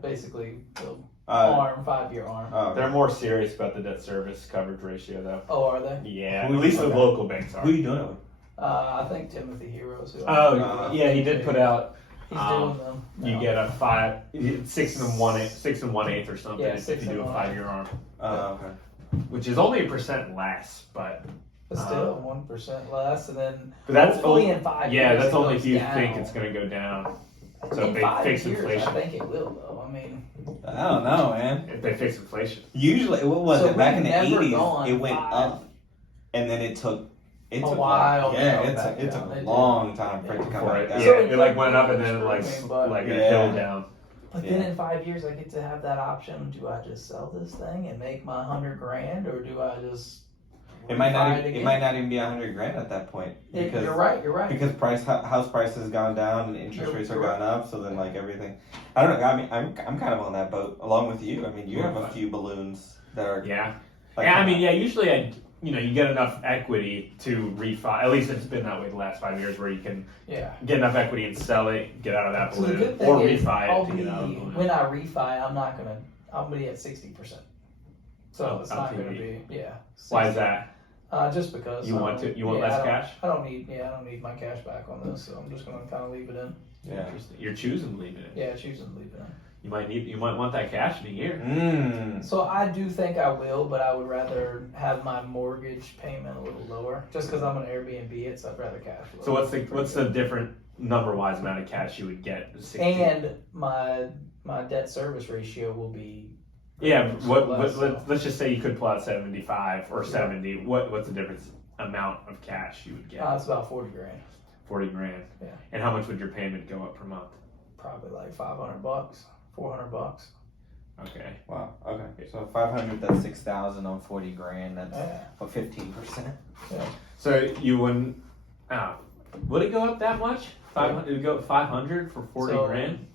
basically the uh, arm, 5-year arm. oh, They're more serious about the debt service coverage ratio, though. Oh, are they? Yeah, Who at least the okay. local banks are. who are you doing it with? I think Timothy Heroes. Who Oh, yeah, he did put out. He's um, doing them. You now. get a 6 1/8 or something Yeah, if 6 you do a 1/8. 5-year arm, Okay. which is only 1% less, but But still 1% less, and then that's hopefully only, in 5 yeah, years that's it only goes if you down. think it's going to go down. So in if they 5 fix years, inflation. I think it will, though. I mean, I don't know, man. If they fix inflation. Usually, what was So it back in we've the never 80s? gone It went 5. up, and then it took A while Like, to yeah, come it back took it down. took They a did. long time for it to come Before back it, down. yeah, So it like went up and then like but- like a Yeah. hill down. but then Yeah. in 5 years, I get to have that option. Do I just sell this thing and make my $100,000, or do I just? It might not. refi Even, it again? might not even be $100,000 at that point because You're right. You're right. because house prices gone down and interest You're rates are correct. gone up. So then like everything. I don't know. I mean, I'm kind of on that boat along with you. I mean, you have a few balloons that are. Yeah. Like, Yeah, I mean, yeah, usually you get enough equity to refi. At least it's been that way the last 5 years, where you can Yeah. get enough equity and sell it, get out of that So the balloon, good or thing is, refi I'll it to be get out of the balloon. when I refi, I'm gonna be at 60%. So Oh, it's not gonna LTV. be Why 60. is that? Just because You I want don't- to? You want yeah, less I don't- cash? I don't need my cash back on this, so I'm just gonna kind of leave it in. Yeah. Interesting. You're choosing to leave it in. Yeah, choosing to leave it in. You might want that cash in a year. So I do think I will, but I would rather have my mortgage payment a little lower, just because I'm an Airbnb it, so I'd rather cash flow. So what's the different number wise amount of cash you would get? 60? And my debt service ratio will be. Yeah, less, so- let's just say you could pull out 75 or 70. What's the difference amount of cash you would get? It's about $40,000, 40 grand. Yeah. And how much would your payment go up per month? probably like $500, $400. Mm. Wow. Okay. So 500. That's 6,000 on 40 grand. That's Yeah. what 15%. So you wouldn't. Would it go up that much? 500. It would go up 500 for 40 So, grand?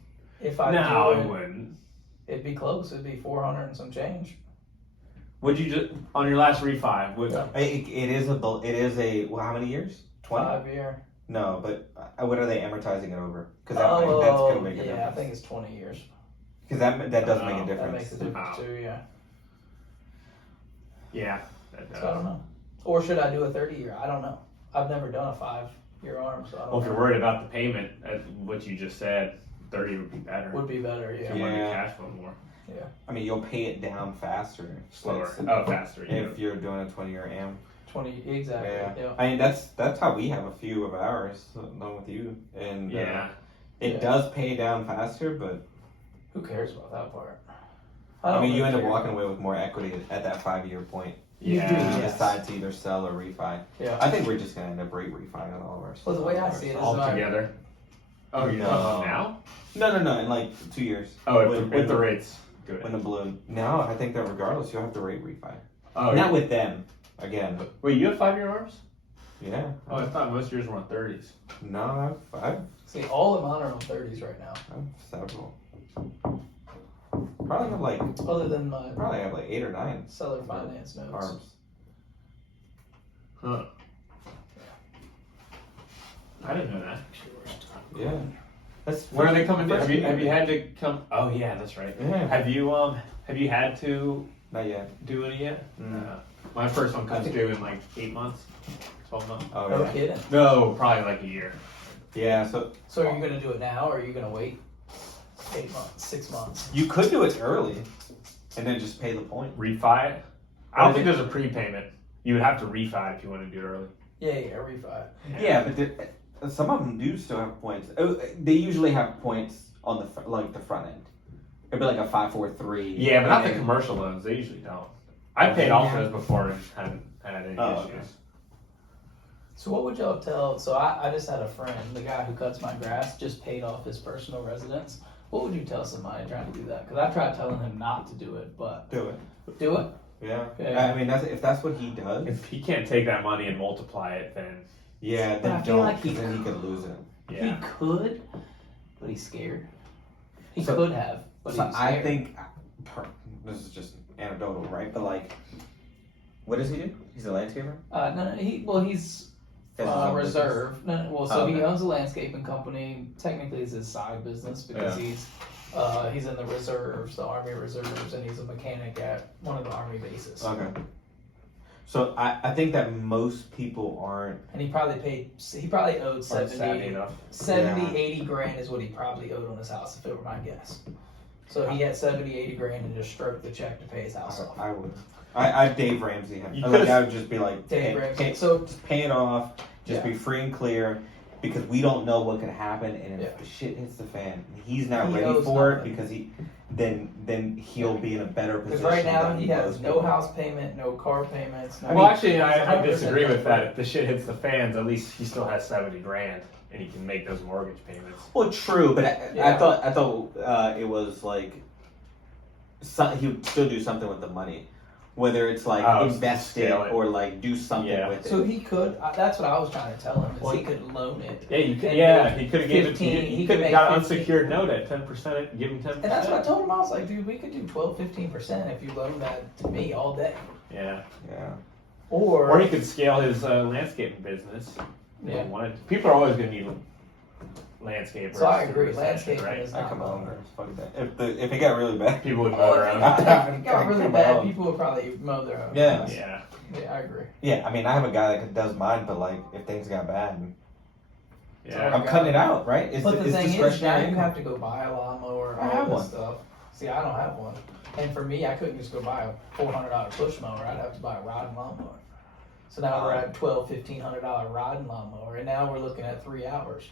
If I No, do it it, wouldn't. it'd be close. It'd be 400 and some change. Would you just on your last refi? Would Yeah. It is a. Well, how many years? 20. 5-year. No, but what are they amortizing it over? Because that's gonna make a yeah, I difference. think it's 20 years. Because that does make a That That makes difference. a difference Wow. too. Yeah. yeah. That So I don't know. Or should I do a 30-year? I don't know. I've never done a your arm. So I don't Well, if you're know. worried about the payment, what you just said, 30 would be better. Would be better, If yeah. you want to Yeah. cash flow more. I mean, you'll pay it down faster. Slower. It's- Oh, faster. If you're doing a 20-year AM. 20, exactly. Yeah. I mean, that's how we have a few of ours, along with you. And Yeah. it Yeah. does pay down faster, but Who cares about that part? I don't mean, you really end up care. walking away with more equity at that 5-year point. You Yeah. do, You yes. decide to either sell or refi. Yeah. I think we're just gonna end up refining all of ours. Well, the way I see it is All like, together. Oh, you're No. talking now? No, in like 2 years. Oh, if, When- if the rates good. When the balloon. No, I think that regardless, you'll have to rate refi. Oh, Not with them, again. Wait, you have 5-year arms? Yeah. Oh, I thought most of yours were on 30s. No, I've see, all of mine are on 30s right now. several. Probably have like Other than my 8 or 9 seller finance notes. arms. Huh. I didn't know that. Yeah. That's Where are they coming? first Have you year. had to come? Oh yeah, that's right. Yeah. Have you had to Not yet. do any yet? Mm. My first one comes due in like 8 months, 12 months. Oh No yeah. kidding. No, probably like a year. Yeah. So So are you gonna do it now, or are you gonna wait 8 months, 6 months? you could do it early, and then just pay the point. Refi it? I don't think there's a prepayment. You would have to refi it if you want to do it early. Yeah, refi. Yeah, but some of them do still have points. Oh, they usually have points on the front end. It'd be like a 543. Yeah, but not the and then- commercial loans. They usually don't. I paid off those before and hadn't had any Oh, issues. okay. So what would y'all tell? So I just had a friend, the guy who cuts my grass, just paid off his personal residence. What would you tell somebody trying to do that? Because I tried telling him not to do it, but Do it. do it. Yeah. Yeah. I mean, if that's what he does. If he can't take that money and multiply it, then Yeah, But then I feel don't. like 'Cause then he could lose it. yeah. He could, but he's scared. He So- could have, but So he's scared. I think this is just anecdotal, right? But like, what does he do? He's a landscaper. No, he's That's his own reserve. No, well, so Oh, he okay. owns a landscaping company. Technically, it's his side business because he's in the reserves, the Army reserves, and he's a mechanic at one of the Army bases. Okay. So I think that most people aren't. And he probably owed Aren't savvy 70, enough. 80 grand is what he probably owed on his house, if it were my guess. So he had 70, 80 grand and just stroked the check to pay his house off. I would. I Dave Ramsey him. You Like, could've- I would just be like, Dave Ramsey. pay, So pay it off. Just Yeah. be free and clear, because we don't know what could happen, and if Yeah. the shit hits the fan, he's not He ready owes for nothing. it because then he'll be in a better because position. right now than he has most no people. house payment, no car payments. No Well, actually, I 100% disagree with debt. that. If the shit hits the fans, at least he still has 70 grand and he can make those mortgage payments. Well, true, but I Yeah. thought it was like he would still do something with the money, whether it's like Oh, invest it scale it. or like do something Yeah. with it. So he could. That's what I was trying to tell him. Is Well, he could loan it. Yeah, you could. And Yeah, he could have given it to 15, you. he He could could have make got an 15. unsecured note at 10%. Give him 10%. And that's what I told him. I was like, dude, we could do 12, 15% if you loan that to me all day. Yeah. yeah. Or he could scale his landscaping business. If Yeah. he wanted. People are always going to need landscapers. So I in a agree, recession, landscaping right? is I not come loan. on, fuck that. If it got really bad, People would mow Oh, their if own. it got really Come bad, on. people would probably mow their own. Yeah. grass. Yeah. Yeah, I agree. yeah. I mean, I have a guy that does mine, but like if things got bad, Yeah. I'm cutting it out, right? It's, But the it's thing is, now discretionary you income. have to go buy a lawnmower, I all have this one. stuff. See, I don't have one. And for me, I couldn't just go buy a $400 push mower. I'd have to buy a riding lawnmower. So now we're at $1,200, $1,500 riding lawnmower, and now we're looking at 3 hours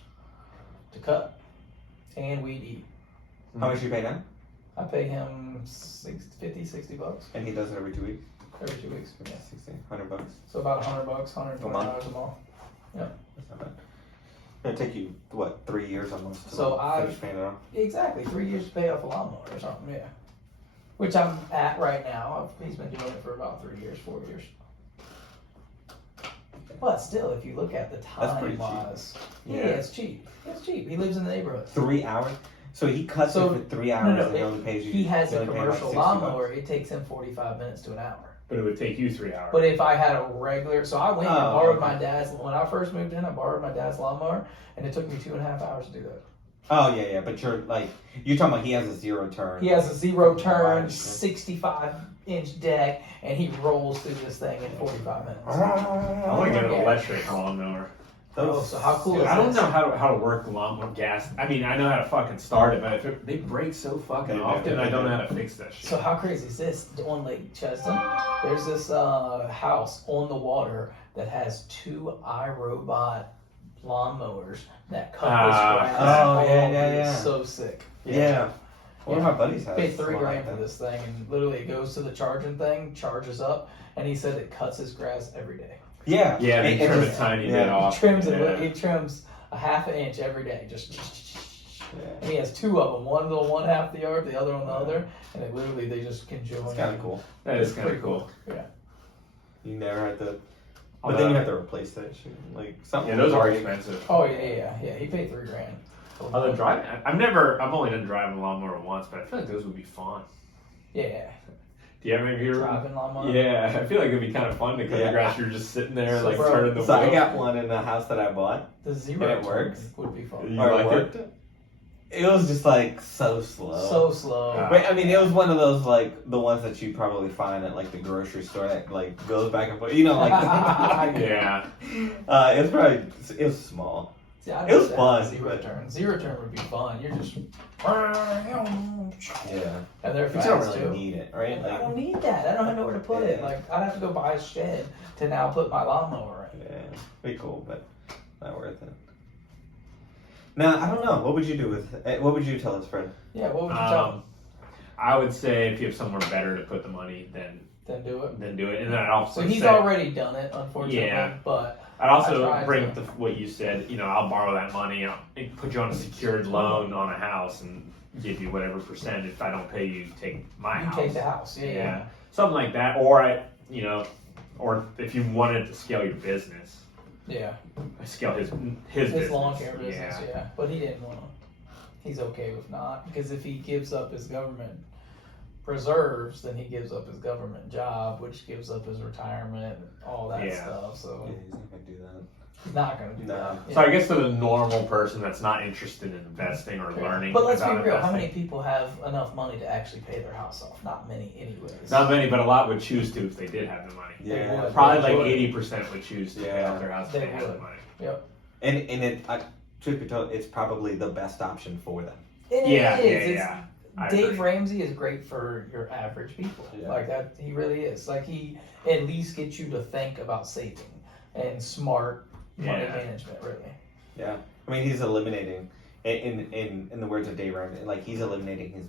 to cut and weed eat. How much you pay now? I pay him $50, $60 And he does it every 2 weeks. every 2 weeks. Yeah. 100 bucks. So about $100, $120 A month? a month. That's not bad. It'll take you what 3 years almost to So I've- finish paying it off. Exactly, 3 years to pay off a lawnmower or something, yeah. Which I'm at right now. He's been doing it for about 3 years, 4 years. But still, if you look at the That's pretty time cheap. wise, Yeah. yeah, it's cheap. It's cheap. He lives in the neighborhood. 3 hours. So he cuts So- it for 3 hours no, and he only pays you. He has a only pays commercial like $60. lawnmower. It takes him 45 minutes to an hour. But it would take you 3 hours. But if I had a regular, so I went and Oh, borrowed okay. my dad's. When I first moved in, I borrowed my dad's lawnmower, and it took me 2.5 hours to do that. Oh yeah, but you're talking about he has a 0 turn. He has a 0 turn, Right. 65-inch deck, and he rolls through this thing in 45 minutes. I want to get an Yeah. electric lawnmower. Oh, so how cool Dude, is I don't this? know how to work the lawnmower gas. I mean, I know how to fucking start it, but they break so fucking They do, often. they I don't do. know how to fix that shit. So how crazy is this? On Lake Cheston, there's this house on the water that has 2 iRobot lawnmowers that cut this grass. Oh, yeah, dude, yeah. It's so sick. Yeah. One of my buddies has. Paid $3 one grand like for that. this thing, and literally it goes to the charging thing, charges up, and he said it cuts his grass every day. Yeah. Yeah, they It trim a just- tiny yeah. bit He off. trims yeah. it. He trims a half an inch every day. Just. Yeah. And he has 2 of them. One's on one half the yard, the other on the other, and it literally they just conjoin. It's kind of cool. That is It's kind of pretty cool. Yeah. You never have to. But Although- then you have to replace that shit. Like something. Yeah, those are like- expensive. Oh yeah. He paid $3 grand. Although driving, I've only done driving a lawnmower once, but I feel like those would be fun. Yeah. Do you ever hear? Driving lawnmower. Yeah, I feel like it'd be kind of fun to cut Yeah. the grass. You're just sitting there, So, like bro, turning the So I wheel. got one in the house that I bought. The zero And it turn works? would be fun. You Or like it worked. It was just like so slow. So slow. But I mean, it was one of those like the ones that you probably find at like the grocery store that like goes back and forth. You know, like Yeah. it was probably it was small. See, I It was just fun, had Zero but- turn. Zero turn would be fun. You're just. Yeah, And they're but you don't fast really too. need it, right? I Like, don't need that. I don't have nowhere to put it. Yeah. Like I'd have to go buy a shed to now put my lawnmower in. yeah, pretty cool, but not worth it. Now I don't know. What would you do with? What would you tell us, Fred? Yeah, what would you tell them? I would say if you have somewhere better to put the money, then Then do it. do it. And then I'd also So he's say, already done it, unfortunately. Yeah. But I'd I also tried bring to. up what you said. You know, I'll borrow that money. I'll put you on a secured loan on a house and give you whatever percent. If I don't pay you, take my you house. take the house. Yeah. Yeah, something like that. Or or if you wanted to scale your business, Yeah. scale his His business. lawn care business. Yeah. Yeah. But he didn't want to. He's okay with not because if he gives up his government reserves, then he gives up his government job, which gives up his retirement and all that Yeah. stuff. So he's not gonna do that. he's not going to do No. that. So I guess to the normal person that's not interested in investing or learning, But let's be about real. How investing, many people have enough money to actually pay their house off? Not many, anyways. Not many, but a lot would choose to if they did have the money. Yeah, would. Probably They like would. 80% would choose to pay Yeah. off their house if They they had the would. money. and truth be told, it's probably the best option for them. It Yeah, is. yeah, It's- yeah. I Dave agree. Ramsey is great for your average people. Yeah. Like that, he really is. Like he at least gets you to think about saving and smart money Yeah. management. Really. Yeah, I mean he's eliminating, in the words of Dave Ramsey, like he's eliminating his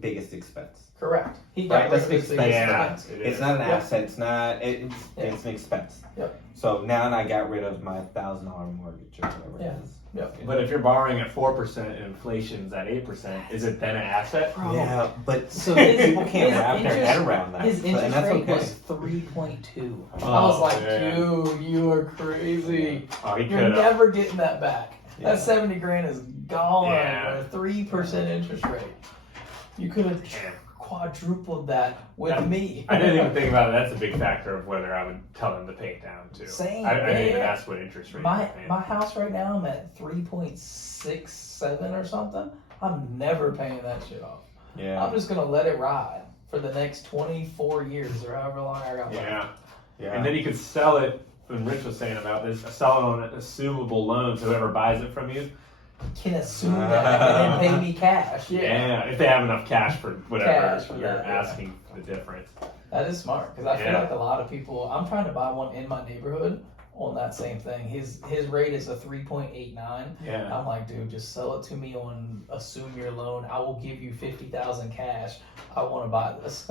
biggest expense. Correct. He Right, got that's rid of his the biggest expense. expense. It It's is. not an Yep. asset. It's not. It's Yeah. it's an expense. Yep. So now I got rid of my $1,000 mortgage or whatever Yeah. it is. Yep. But if you're borrowing at 4% and inflation's at 8%, is it then an asset? Bro. Yeah, but So people can't his wrap their head interest- around that. His So- interest and that's rate okay. was 3.2. I Oh, was like, man. dude, you are crazy. Oh, he You're could have. never getting that back. Yeah. That 70 grand is gone Yeah. at a 3% interest rate. You could have quadrupled that with me. I didn't even think about it. That's a big factor of whether I would tell them to pay it down too. Same, I didn't even yeah. ask what interest rate. My they're paying. my house right now, I'm at 3.67 or something. I'm never paying that shit off. Yeah. I'm just gonna let it ride for the next 24 years or however long I got left. Yeah. Yeah. And then you could sell it. When Rich was saying about this, sell it on an assumable loan. So whoever buys it from you, Can assume that and then pay me cash. yeah, if they have enough cash for whatever Cash for you're that, yeah. asking the difference. That is smart because I feel Yeah. like a lot of people. I'm trying to buy one in my neighborhood on that same thing. His rate is a 3.89. Yeah. I'm like, dude, just sell it to me on assume your loan. I will give you 50,000 cash. I want to buy this.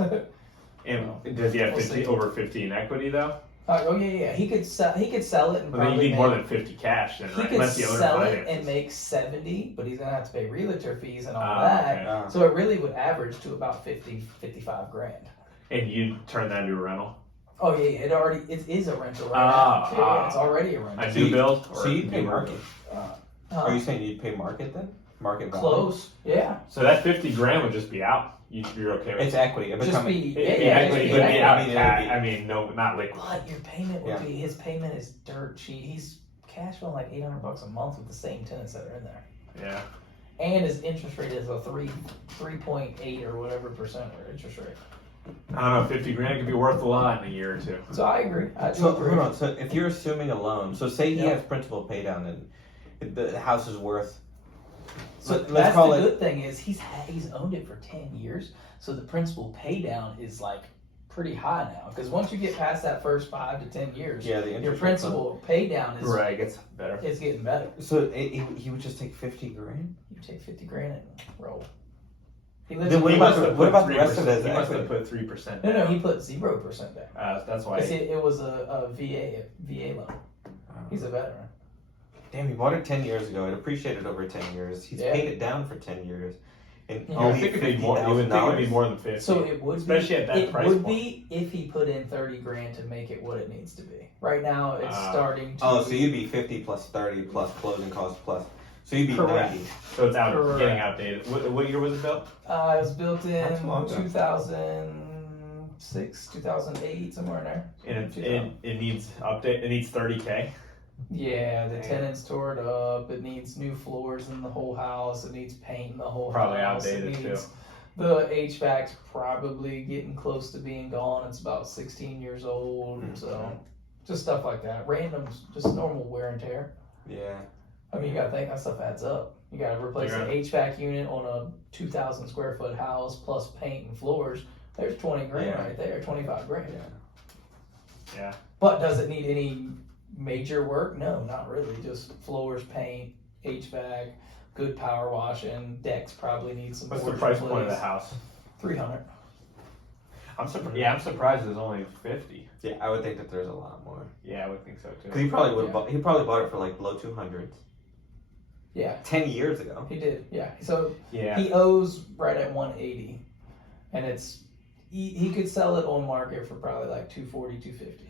And does he have We'll 50 see. over 50 in equity though? Oh yeah. He could sell it and Well, then probably you need more make- than 50 cash then, He right? could Unless the owner sell it finances. and make 70, but he's gonna have to pay realtor fees and all Ah, that. okay. Yeah. So it really would average to about 55 grand. And you turn that into a rental? Oh yeah, it is a rental right Ah, now. Yeah, ah. it's already a rental. A So new you- build? So you'd pay newer market. build? Are you saying you'd pay market then? Market value? Close, yeah. So that 50 grand would just be out. You're okay with It's equity. It Just become be It'd be yeah, equity, it'd but be be equity. out I mean, cash. it'd be- I mean, no, not liquid. But your payment would Yeah. be his payment is dirt cheap. He's cash flowing like $800 a month with the same tenants that are in there, Yeah. and his interest rate is a 3.8 or whatever percent or interest rate. I don't know, 50 grand could be worth a lot in a year or two. So I agree. I do So agree. hold on. So if you're assuming a loan, so say he Yeah. has principal pay down and the house is worth. So But let's that's call the it. good thing is he's owned it for 10 years, so the principal pay down is like pretty high now. Because once you get past that first 5 to 10 years, Yeah, the your interest principal pay down is Right, it gets better. is getting better. So he would just take 50 grand. You take 50 grand and roll. He lives Then in what He New must York. have what put about the rest of 3%. his He must have equity? put 3% No, down. he put 0% down. That's why. It was a VA loan. He's a veteran. Damn, he bought it 10 years ago. It appreciated over 10 years. He's Yeah. paid it down for 10 years. And Yeah. You would only think it'd be more. You would think it'd be more than 50. So it would especially be, at that it price would point. be if he put in 30 grand to make it what it needs to be. Right now it's starting to. Oh, so you'd be 50 plus 30 plus closing costs plus. So you'd be Correct. 90. So it's Correct. getting outdated. What year was it built? It was built in Not too long ago. 2006, 2008, somewhere in there. And it needs update. It needs 30K. Yeah, the Damn. tenants tore it up. It needs new floors in the whole house. It needs paint in the whole Probably house. outdated, it too. needs, The HVAC's probably getting close to being gone. It's about 16 years old. So just stuff like that. Random, just normal wear and tear. Yeah. I mean, you gotta think that stuff adds up. You gotta replace Yeah. an HVAC unit on a 2,000 square foot house plus paint and floors. There's 20 grand Yeah. right there, 25 grand. Yeah. But does it need any major work? No, not really. Just floors, paint, HVAC, good power washing. Decks probably need some. What's the boards price point of the replaced. house? 300. I'm surprised. Yeah, I'm surprised it's only 50. Yeah, I would think that there's a lot more. Yeah, I would think so Because too. he probably would. Yeah. He probably bought it for like low 200s. Yeah, 10 years ago. he did. Yeah, so Yeah. he owes right at 180, and he could sell it on market for probably like 240, 250.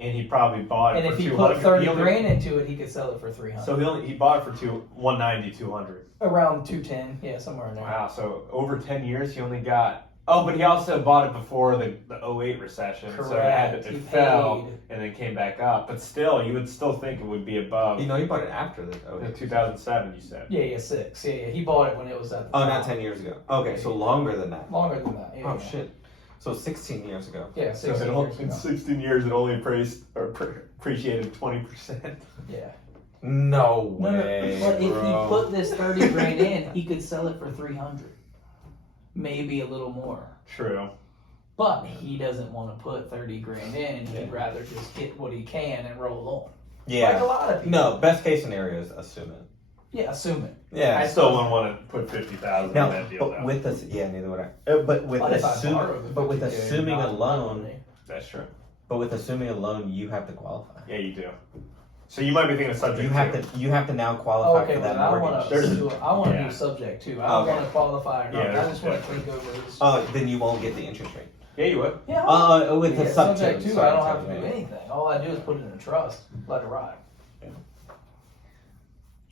And he probably bought it And for if he 200. put 30 He only- grand into it, he could sell it for 300. So he bought it for 190, 200. Around 210, yeah, somewhere in there. Wow. So over 10 years, he only got. Oh, but he also bought it before the 08 recession. So Correct. it He fell paid. and then came back up. But still, you would still think it would be above. You know, he bought it after this. Oh, 2007, you said. Yeah, 6. Yeah, he bought it when it was at the oh, top. not 10 years ago. Okay, so longer than that. Longer than that. Yeah, Oh, yeah. shit. So 16 years ago. Yeah, So 16 years in ago. 16 years, it only appreciated 20%. Yeah. No No, way. but if he bro. put this 30 grand in, he could sell it for 300. Maybe a little more. True. But he doesn't want to put 30 grand in, and he'd rather just get what he can and roll on. Yeah. Like a lot of people. No, best case scenario is assume it. Yeah, assume it. Yeah. I still wouldn't want to put 50,000 in Now, that deal, but though. with this, yeah, neither would I. But with But if I borrow the but with 50K, assuming a not loan, money. That's true. but with assuming a loan, you have to qualify. Yeah, you do. So you might be thinking of subject You have to now qualify Okay, for well, that I mortgage. want There's- to. I want to yeah. do subject too. I don't Okay. want to qualify or not. Yeah, I just want to definitely. think over this. Oh, then you won't get the interest rate. Yeah, you would. Yeah. With the Yeah, subject too. I don't have to do anything. All I do is put it in a trust, let it ride.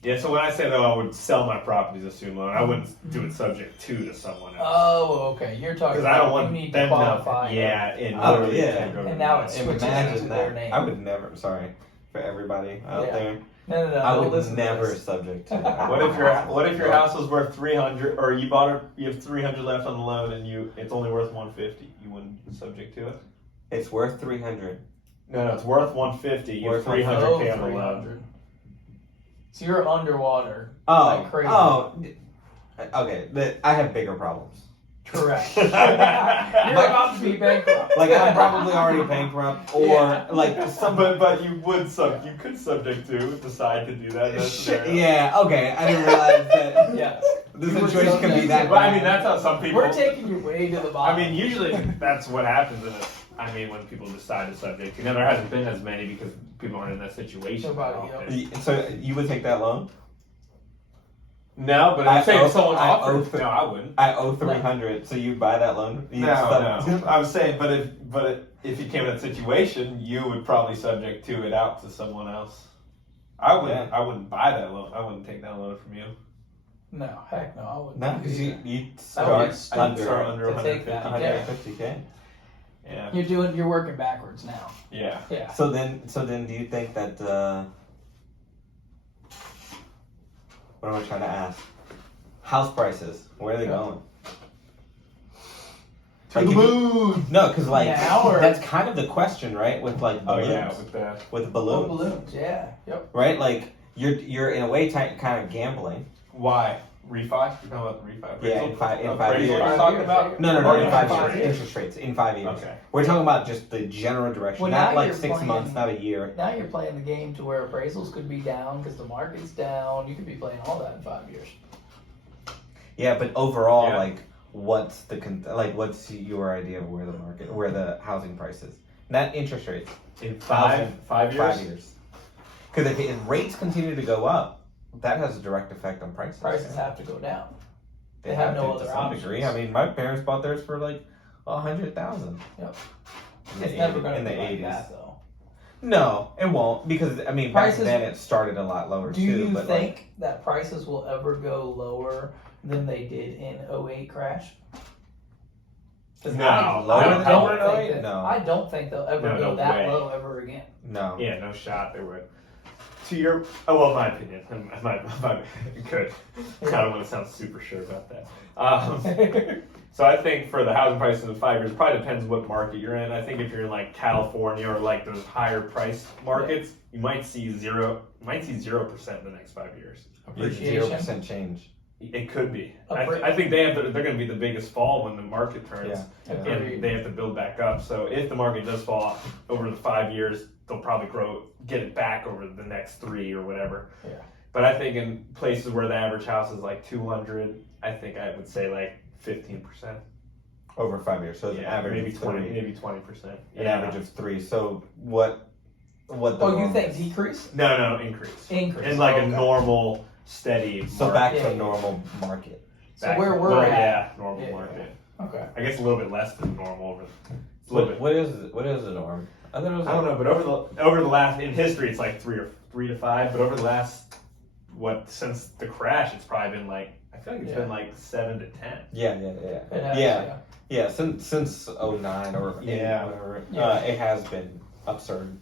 Yeah, so when I say though I would sell my properties assume loan, I wouldn't do it subject to someone else. Oh, okay. You're talking Because I don't about want you need them to qualify. to. Yeah, and Oh, literally yeah. can't go to And now the- it's- switches Imagine to their that. name. I would never. Sorry for everybody out Yeah. there. No. I don't would listen to never this. subject to that. What if your house was worth 300, or you have 300 left on the loan, and it's only worth 150? You wouldn't be subject to it. It's worth 300. No, it's worth 150. You have Worth 300K on the loan. 300. So you're underwater. Oh, Like crazy. okay. I have bigger problems. Correct. You're about to be bankrupt. Like I'm probably already bankrupt, or Yeah. like some. But you could subject to decide to do that. In that scenario. Yeah. Okay. I didn't realize that Yes. the situation can be that. But I mean, bad. that's how some people. We're taking you way to the I bottom. mean, usually that's what happens when people decide to subject. You know, there hasn't been as many because people aren't in that situation. Nobody, often. So you would take that loan? No, but I I'm saying owe- if someone I offered. owe- No, I wouldn't. I owe 300, so you buy that loan? You No. sub- I'm saying, but if you came in that situation, you would probably subject to it out to someone else. I wouldn't buy that loan. I wouldn't take that loan from you. No, heck no, I wouldn't. No, because you That would be start stupid. under Start under to take that. 150. 150K. Yeah. You're working backwards now. Yeah. Yeah. So then, do you think that? What am I trying to ask? House prices, where are they Yeah. going? Like, if you- No, because like Now or- that's kind of the question, right? With like Oh balloons, yeah, with the with balloons, balloons, yeah, yep. right? Like you're in a way kind of gambling. why refi? You're talking about the refi. Yeah, in five Appraisal years. you're talking about? No, Or in in 5 years. years. Interest rates in 5 years. Okay. We're talking about just the general direction, Well, not now like you're 6 playing- months, not a year. Now you're playing the game to where appraisals could be down because the market's down. You could be playing all that in 5 years. Yeah, but overall, Yeah. like, what's what's your idea of where the housing price is? Not interest rates. In Housing, 5 years? 5 years. Because if rates continue to go up, that has a direct effect on prices. Prices have to go down. They have no to other some options. degree. I mean, my parents bought theirs for like 100,000. Yep. In It's the never 80s going to in be the like 80s. that, though. No, it won't because I mean back Prices- then it started a lot lower Do too. you but think that prices will ever go lower than they did in 08 crash? 'Cause No, I lower don't than think 08? that- No. I don't think they'll ever No, go no that way. low ever again. no, Yeah, no shot they would. To your, well, my opinion, it could. I don't want to sound super sure about that. So I think for the housing prices in 5 years, it probably depends what market you're in. I think if you're in like California or like those higher price markets, you might see 0% in the next 5 years. Appreciation. 0% change. It could be. Appra- I think they're going to be the biggest fall when the market turns, Yeah. and they have to build back up. So if the market does fall over the 5 years, they'll probably get it back over the next 3 or whatever. Yeah. But I think in places where the average house is like 200, I think I would say like 15%. Over 5 years, so it's an average maybe of 20, 3. maybe 20%. An average of 3. So what? The Oh, you norm think is. decrease? No, increase. Increase. In like a Okay. normal, steady. So market. back to Yeah. a normal market. So Back where to- we're at. Yeah, normal Yeah. market. Okay. I guess a little bit less than normal over. It's a little bit. What is the norm? I thought it was I don't know, but over the last in history, it's like 3 to 5. But over the last since the crash, it's probably been like I feel like it's been like 7 to 10. Yeah. It has, Yeah, since 09 or 8, Yeah. whatever, Yeah. it has been absurd.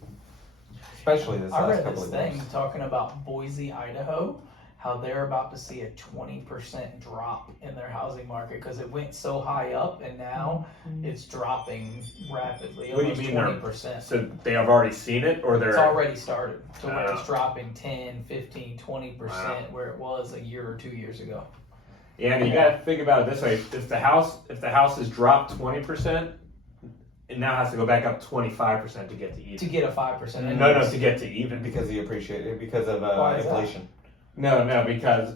Especially this I last read couple this of thing years. talking about Boise, Idaho, how they're about to see a 20% drop in their housing market because it went so high up and now it's dropping rapidly, What do you almost mean they're- 20%. So they have already seen it, or they're It's already started to where Oh. it's dropping 10, 15, 20% Wow. where it was a year or 2 years ago. Yeah, and you gotta think about it this way: if the house has dropped 20%, it now has to go back up 25% to get to even. To get a 5% No, increase. to get to even. Because he appreciated because of Why is that? inflation. No, because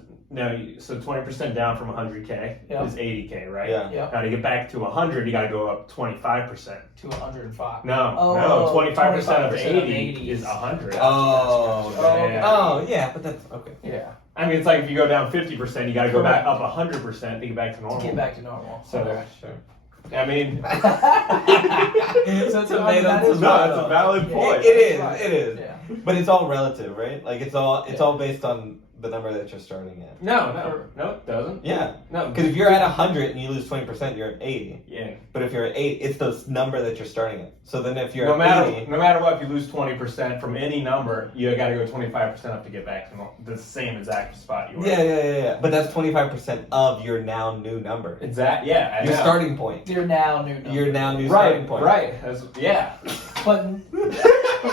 so 20% down from 100K Yeah. is 80K, right? Yeah. Yeah, Now to get back to 100, you got to go up 25%. to 105. No, 25% of 25% 80 is 100. Oh, okay. Oh, yeah, but that's okay. Yeah, I mean, it's like if you go down 50%, you got to go back up 100% to get back to normal. to get back to normal. So, Sure. I mean, So Tomato, that is tomato. no, it's a valid point. It is. Right. It is. Yeah. But it's all relative, right? Like it's all Yeah. based on the number that you're starting at. No, it doesn't. Yeah. No, Because if you're at 100 and you lose 20%, you're at 80. yeah. But if you're at 8, it's the number that you're starting at. So then if you're No at 80, matter what, if you lose 20% from any number, you got to go 25% up to get back to the same exact spot you were. yeah. But that's 25% of your now new number. Exactly. Yeah. I Your know. starting point. You're now new number. Your now new Right. starting point. Right. Yeah. But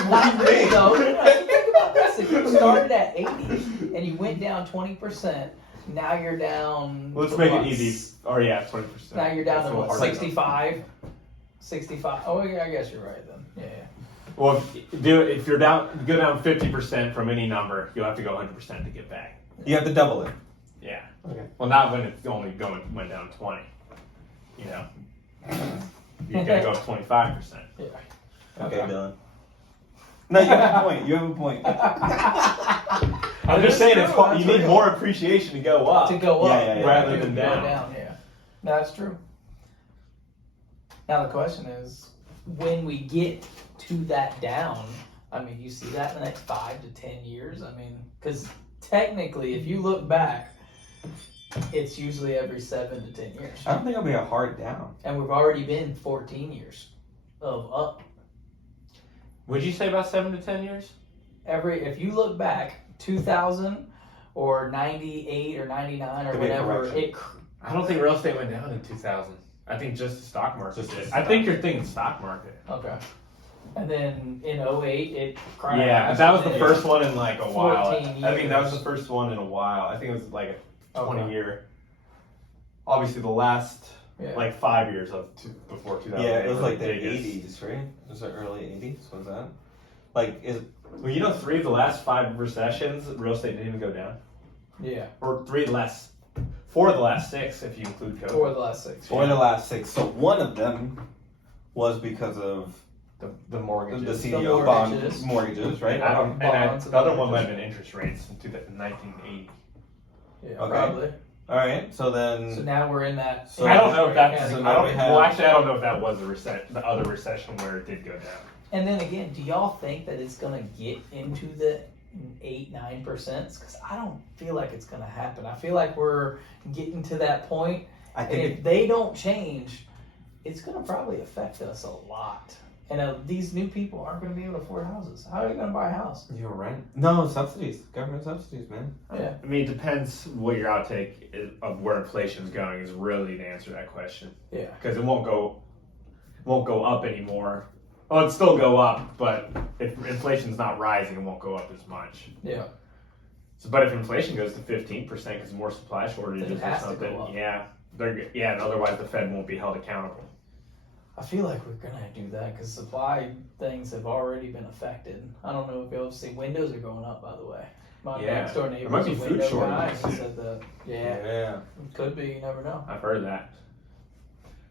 not really though. Think about this. If you started at 80 and you went down 20%, now you're down. Let's to make what? it easy. Or yeah, 20%. Now you're down That's to a little what? hard to know. 65. 65. Oh yeah, I guess you're right then. Yeah. Well, if you're down, go down 50% from any number, you'll have to go 100% to get back. You have to double it. Yeah. Okay. Well, not when it's only went down 20. You know, you gotta go up 25%. Okay, Okay. Dylan. No, you have a point. You have a point. I'm just saying, That's true, you that's need real. more appreciation to go up. To go up Yeah, rather you than go down. Yeah, no, that's true. Now the question is, when we get to that down, I mean, you see that in the next 5 to 10 years. I mean, because technically, if you look back, it's usually every 7 to 10 years, I don't think it'll be a hard down. and we've already been 14 years of up. Would you say about 7 to 10 years? If you look back, 2000 or 98 or 99 or Could be a whatever, correction. it I don't think real estate went down in 2000. I think just the stock market. Just the did. I stock. think you're thinking stock market. Okay. And then in 08, it crashed. Yeah, but that was the and first one in like a while. 14 I think that was years. the first one in a while. I think it was like a 20 Okay. year. Obviously, the last Yeah. like 5 years before 2000. Yeah, it was like the biggest. 80s, right? Was it early 80s? Was that? Like, is Well, you know, 3 of the last 5 recessions, real estate didn't even go down. Yeah. Or 4 of the last 6 if you include COVID. 4 of the last 6. or the last 6? So one of them was because of The mortgages. the CDO bond mortgages. mortgages, right? I don't, and Bonds the other and one might have been interest rates in 1980. Yeah, Okay. probably. All right, so then So now we're in that. So I don't know if that's. Yeah. So I now don't, we have- well, actually, I don't know if that was the other recession where it did go down. And then again, do y'all think that it's gonna get into the 8-9%? Because I don't feel like it's gonna happen. I feel like we're getting to that point, I and think if they don't change, it's gonna probably affect us a lot. And these new people aren't gonna be able to afford houses. How are they gonna buy a house? you're right. No subsidies, government subsidies, man. Yeah. I mean, it depends what your outtake of where inflation is going is really to answer that question. Yeah. Because it won't go up anymore. Well, it'll still go up, but if inflation's not rising, it won't go up as much. Yeah. So, but if inflation goes to 15% because more supply Then shortages it or has to something, go up. yeah, and otherwise the Fed won't be held accountable. I feel like we're gonna do that because supply things have already been affected. I don't know if you'll see windows are going up. By the way, my Yeah. next door neighbor's There might be a food window shortages, guy. He too. said that. Yeah, Yeah. it could be. You never know. I've heard that.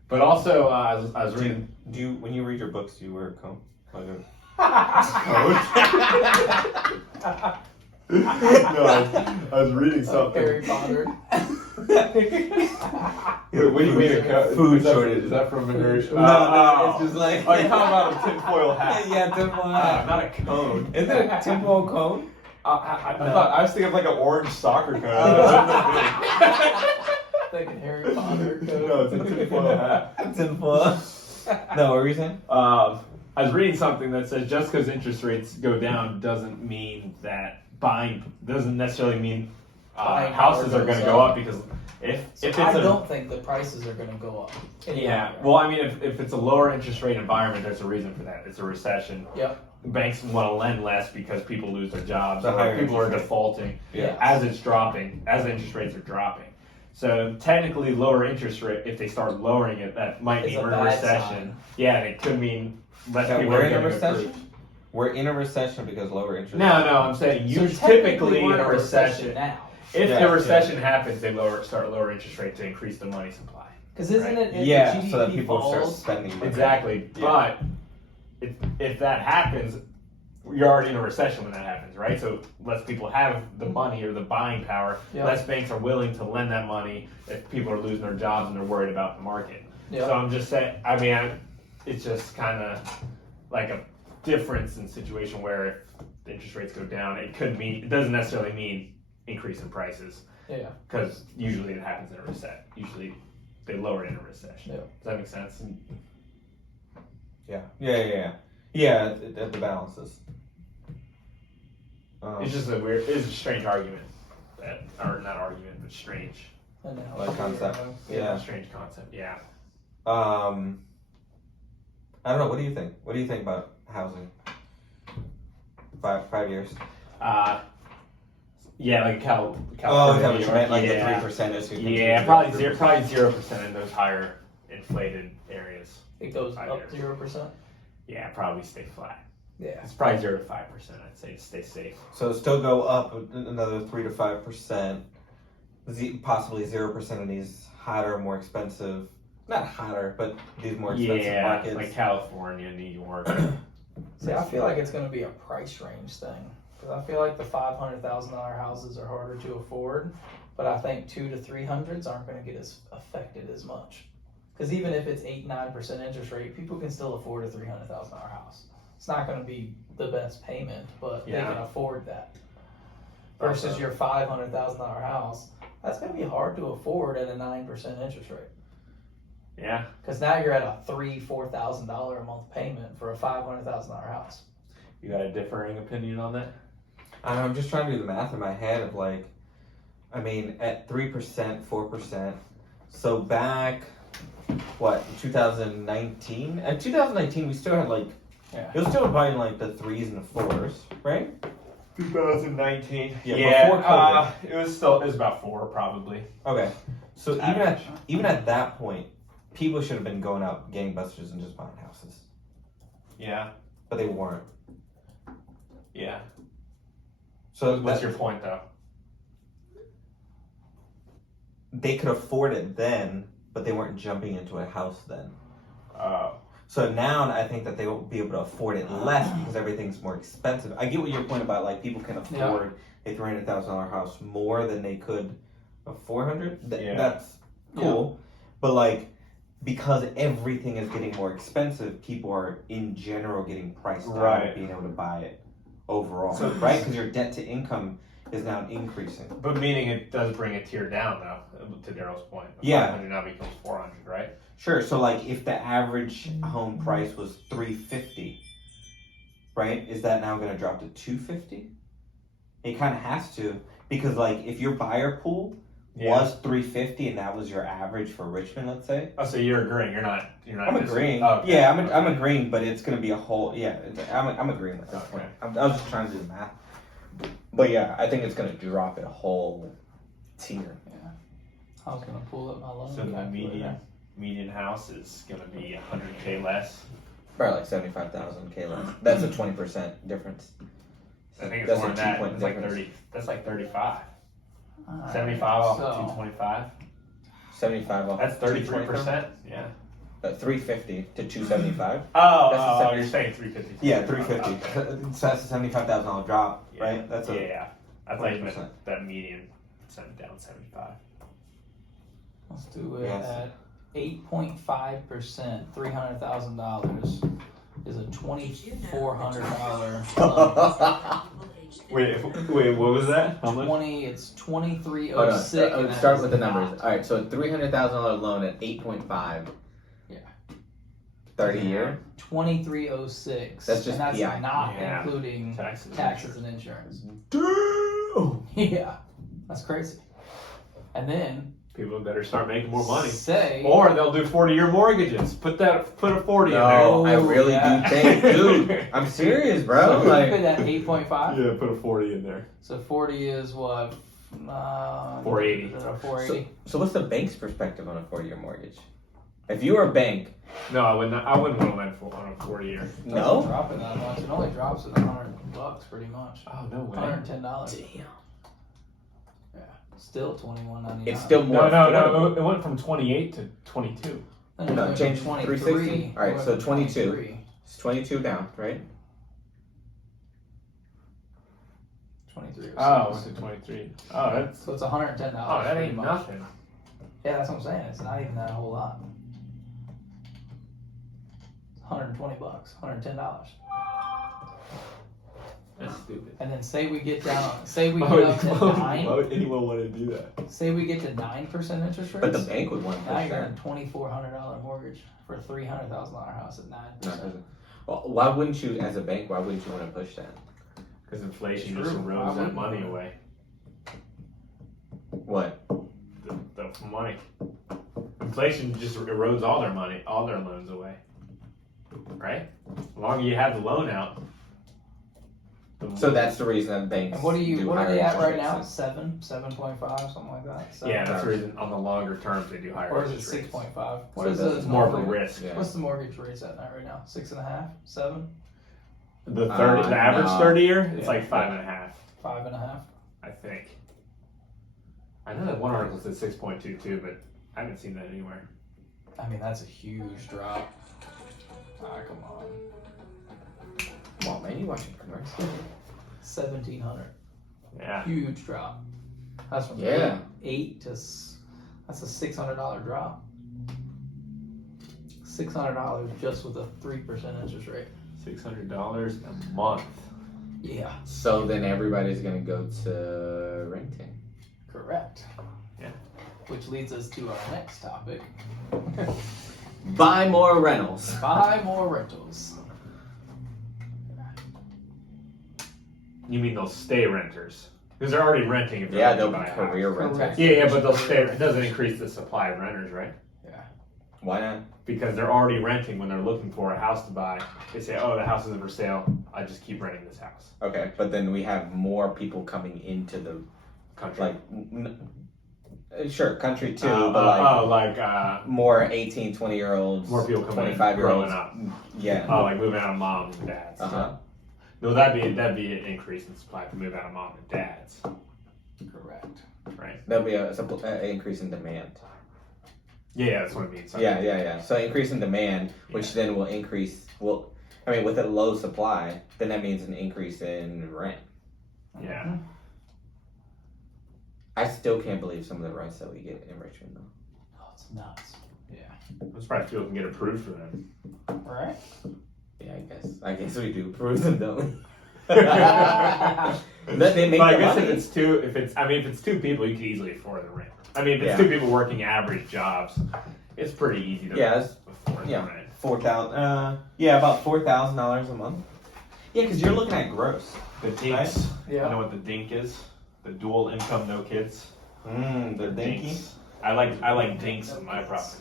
But also, I was Do reading. you when you read your books, do you wear a comb? Like No, I was reading Harry Potter. What do you mean? Food shortage. Is that from Harry? Food No, it's just like Oh, you're talking about a tinfoil hat. Yeah, tinfoil hat. Not a cone. Is it a tinfoil cone? I thought I was thinking of like an orange soccer cone. Thinking Harry Potter. No, it's a tinfoil hat. Tinfoil. No, what were you saying? I was reading something that says just because interest rates go down doesn't mean that doesn't necessarily mean Buying houses power are going to goes go up. up because if it's I don't think the prices are gonna go up. yeah, well, I mean, if it's a lower interest rate environment, there's a reason for that. It's a recession. Yep. Banks want to lend less because people lose their jobs The or higher people are interest rate. defaulting Yeah. as it's dropping, as the interest rates are dropping. So technically, lower interest rate, if they start lowering it, that might It's mean a we're in a bad recession. sign. Yeah, and it could mean less That people we're are in a getting recession? approved. We're in a recession because lower interest. No, I'm saying So you technically typically we're in a recession. now. If Yeah, the recession happens, they start lower interest rate to increase the money supply. Because isn't it? If Yeah, the GDP so that people start falls, spending money. Exactly, Yeah. but if that happens, you're already in a recession when that happens, right? So less people have the money or the buying power. Yeah. Less banks are willing to lend that money if people are losing their jobs and they're worried about the market. Yeah. So I'm just saying. I mean, it's just kind of like a difference in situation where if the interest rates go down, it doesn't necessarily mean increase in prices. Yeah. Because usually it happens in a recession. Usually they lower it in a recession. Yeah. Does that make sense? Yeah, the balances. It's just it's a strange argument. Or not argument, but strange. I know. Like concept. Yeah, strange concept. Yeah. I don't know. What do you think? What do you think about housing? 5 years. Yeah, like Oh, California. is that what you meant? Like yeah. the 3% is. Yeah, probably 0% in those higher inflated areas. It goes 5 up years. 0%. Yeah, probably stay flat. Yeah. It's probably 0 to 5%. I'd say to stay safe. So still go up another 3 to 5%. Possibly 0% in these hotter, more expensive. Not hotter, but these more expensive markets. like California, New York. See, I feel like it's going to be a price range thing. Because I feel like the $500,000 houses are harder to afford. But I think 200 to 300s aren't going to get as affected as much. Because even if it's 8-9% interest rate, people can still afford a $300,000 house. It's not going to be the best payment, but they can afford that. Versus your $500,000 house, that's going to be hard to afford at a 9% interest rate. Yeah. Because now you're at a $3,000-$4,000 a month payment for a $500,000 house. You got a differing opinion on that? I'm just trying to do the math in my head of like, I mean, at 3%, 4%. So back what, 2019? And 2019, we still had like, Yeah. it was still probably in like the 3s and the 4s, right? 2019. Yeah, before COVID. It was about 4 probably. Okay. So Average. even at that point, people should have been going out gangbusters and just buying houses. Yeah. But they weren't. Yeah. So What's your point though? they could afford it then, but they weren't jumping into a house then. So now I think that they will be able to afford it less because everything's more expensive. I get what your point about like people can afford a $300,000 house more than they could a $400,000. That's cool, but like because everything is getting more expensive, people are in general getting priced out of being able to buy it overall, right? Because your debt to income is now increasing. But meaning it does bring a tier down though, to Daryl's point. 500 now becomes 400, right? Sure. So like if the average home price was $350, right? Is that now going to drop to $250? It kind of has to, because like if your buyer pool was $350 and that was your average for Richmond, let's say. Oh, so you're agreeing? You're not. I'm agreeing. Oh, okay. Yeah, I'm agreeing, but it's going to be a whole. Yeah, I'm agreeing with that point. I was just trying to do the math. But yeah, I think it's going to drop it a whole tier. Yeah. I was gonna pull up my loan. So the median house is gonna be $100K less. Probably like 75,000K less. That's a 20% difference. I think it's That's more a than that. 2-point It's like difference. 30. That's like 35. Alright, 75 off so- of 225. 75 off. That's 33%. Yeah. 350 to 275. Oh, That's a you're saying 350. Yeah, 350. So that's a $75,000 drop, Yeah. right? That's a Yeah. I thought you meant 20%. that median sent down 75. Let's do it Yes. at 8.5%. $300,000 is a $2,400 loan. Wait, what was that? How much? 20. It's Hold on. 2306. and that Start is with the not- numbers. All right, so a $300,000 loan at 8.5. Yeah. 30 year. 2306. That's just and that's PI. not Yeah. including Taxes. and insurance. Damn. Yeah, that's crazy. And then People better start making more money, say or they'll do 40-year mortgages. Put a 40 No, in I really yeah. do think, dude. I'm serious, bro. So keep Like, it at 8.5. there. Yeah, put a 40 in there. So 40 is what? 480. 480. so what's the bank's perspective on a 4-year mortgage? If you were a bank, No, I wouldn't. I wouldn't want to lend on a 40-year. Doesn't no. drop it that much. It only drops at $100 pretty much. Oh no way. $110. Damn. Yeah. Still $21.99. It's still more. No. affordable. It went from 28 to 22. No, change 360. All right, so 22. 23. It's 22 down, right? 23. Oh, it went to 23. Oh, that's. So it's $110. Oh, that pretty ain't much. nothing. Yeah, that's what I'm saying. It's not even that whole lot. $120, $110. That's stupid. And then say we get down, say we Why get would, up to why 9, would anyone want to do that? say we get to 9% interest rates. But the bank would want to now push you're that. on a $2,400 mortgage for a $300,000 house at 9%. Well, why wouldn't you, as a bank, why wouldn't you want to push that? Because inflation True. just Why erodes that wouldn't money you? away. What? The money. Inflation just erodes all their money, all their loans away. Right? The longer you have the loan out. So that's the reason that banks. And what are do they higher at right interest now? rates. 7.5, something like that. Yeah, that's the Right. reason on the longer terms they do higher Or is it interest rates. 6.5? What is What's it? It's more of a mortgage- risk. Yeah. What's the mortgage rates at right now? 6.5, 7, The 30, the average no. 30-year, it's Yeah. like 5.5, 5.5. I think. I know that one article said 6.22, but I haven't seen that anywhere. I mean, that's a huge drop. Ah, come on. Come on, man, you watching commercials? 1,700. Yeah. Huge drop. That's from Yeah. 8 to. That's a $600 drop. $600 just with a 3% interest rate. $600 a month. Yeah, So then everybody's gonna go to renting. correct. Yeah. Which leads us to our next topic. Buy more rentals. Buy more rentals. You mean they'll stay renters? Because they're already renting if they're Yeah, already they'll buying be a house. career Correct. rentals. Yeah, but they'll stay. It doesn't increase the supply of renters, right? Yeah. Why not? Because they're already renting when they're looking for a house to buy. They say, "Oh, the house isn't for sale. I just keep renting this house." Okay, but then we have more people coming into the Country. Sure, country too, but more 18, 20-year-olds, more people coming 25-year-olds. up. Yeah. Oh, like moving out of moms and dads. Uh-huh. No, that'd be an increase in supply to move out of mom and dads. Correct. Right. That'll be an increase in demand. Yeah, that's what I mean. So Yeah. So increase in demand, which then will increase. Well, I mean, with a low supply, then that means an increase in rent. Yeah. I still can't believe some of the rents that we get in Richmond, though. Oh, it's nuts. Yeah. I'm surprised people can get approved for them. Right. Yeah, I guess we do approve them, don't we? Yeah. They make But I the guess money. if it's two people, you can easily afford the rent. I mean, if it's two people working average jobs, it's pretty easy to afford the rent. $4,000. About $4,000 a month. Yeah, because you're looking at gross. The dinks. Right? Yeah. You know what the dink is? The dual income, no kids. The dinky. Dinks. I like dinks in my properties.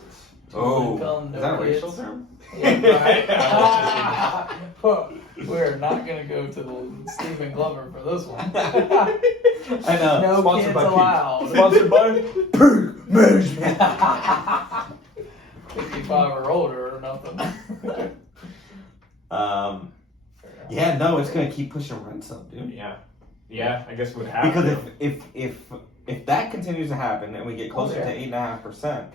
Oh, Income, is no that a kids. racial term? Yeah, right. We're not gonna go to the Stephen Glover for this one. I know. No Sponsored kids by Pete. allowed. Sponsored by Pig Management. 55 or older or nothing. Yeah, no, it's gonna keep pushing rents up, dude. Yeah, I guess it would have Because to. if that continues to happen and we get closer to 8.5%,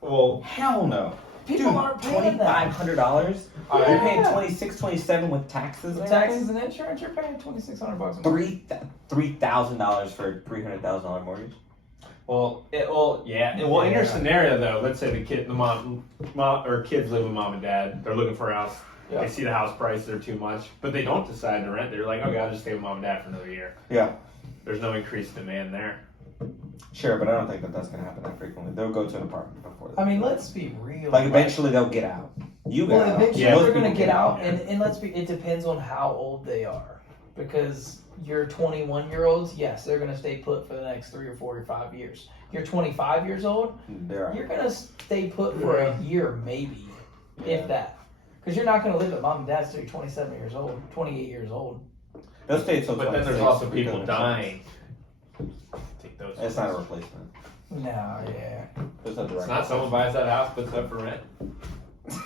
Well, hell no. People Dude, aren't paying that. $2,500. Yeah. You're paying 26, 27 with taxes. With and taxes everything? and insurance, you're paying $2,600 a month. $3,000 for a $300,000 mortgage. In your scenario though, let's say the mom or kids live with mom and dad. They're looking for a house. Yeah. They see the house price, they're too much, but they don't decide to rent. They're like, okay, I'll just stay with mom and dad for another year. Yeah. There's no increased demand there. Sure, but I don't think that's going to happen that frequently. They'll go to an apartment before that. I mean, let's be real. Like, eventually they'll get out. You get Well, out. eventually Yeah. they're gonna get out, Yeah. and let's be. It depends on how old they are, because your 21-year-olds, yes, they're gonna stay put for the next 3 or 4 or 5 years. You're 25 years old, They're you're gonna stay put for a year, maybe, if that, because you're not gonna live at mom and dad's till you're 27 years old, 28 years old. They'll stay until But then there's 26 also because people of dying. Take those. It's not a replacement. No, yeah. There's no direct It's not someone replacement. buys that house, puts it up for rent.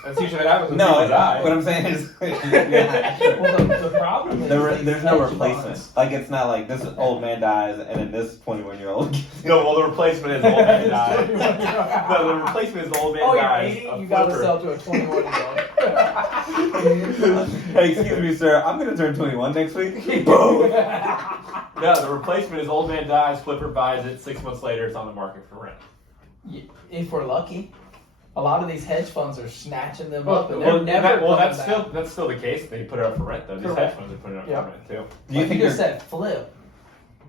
That's usually what happens when No, people die. what I'm saying is, yeah. Well, the problem is There's no hedge replacement. funds. Like, it's not like this old man dies and then this 21-year-old. No, well, the replacement is the old man dies. No, No, the replacement is the old man oh, you're dies. 80, a you gotta flipper. sell to a 21-year-old. Hey, excuse me, sir. I'm gonna turn 21 next week. Boom. No, the replacement is old man dies, flipper buys it, 6 months later it's on the market for rent. If we're lucky, a lot of these hedge funds are snatching them up, and they're Well, never coming that's back. still the case. They put it up for rent though. These hedge Correct. funds are putting it up Yeah. for rent too. Do you think just there's said flip?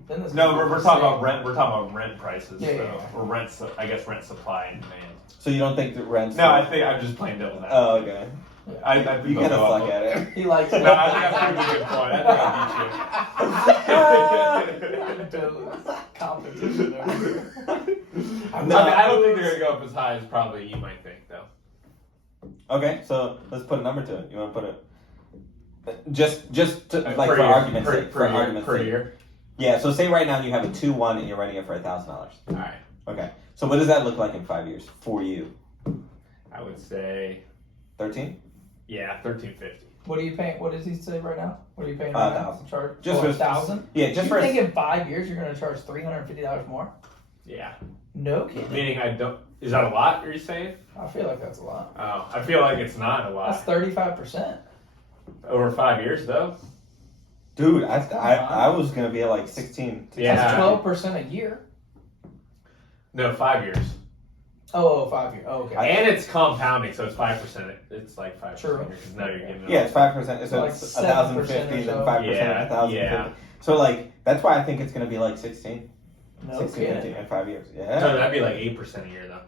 Then this No, could we're be talking for about sale. rent. We're talking about rent prices, Yeah, yeah, or rent. I guess rent supply and demand. so you don't think that rents? No, I think I'm just playing devil's advocate. Oh, okay. I You think kind they'll of go suck up. at it. He likes No, I think that's a pretty good point. I think I beat you. competition over here. I don't think they're gonna go up as high as probably you might think, though. Okay, so let's put a number to it. You want to put it? Just to, like per for year, argument's sake. per year, argument's per sake. year. Yeah. So say right now you have a 2-1 and you're renting it for $1,000. All right, Okay. So what does that look like in 5 years for you? I would say 13? yeah, $13.50. What are you paying? What does he say right now? What are you paying right now? 1,000. Charge Just for for- 1,000? Yeah, just You for. think in 5 years you're going to charge $350 more? Yeah, No kidding. meaning I don't. Is that a lot? Are you saying? I feel like that's a lot. Oh, I feel like it's not a That's lot. 35%. Over 5 years, though. Dude, I was gonna be at like 16. Yeah. That's 12% a year. No, 5 years. Oh, 5 years. Oh, okay. And it's compounding, so it's 5%. It's like 5%. True. Because now you're giving. Yeah, it's 5%. So Like it's 7% 1,050, or then so. 5% Yeah, of 1,050. yeah. So like that's why I think it's gonna be like 16, No 16, kidding. 15 in 5 years. So Yeah. that'd be like 8% a year, though.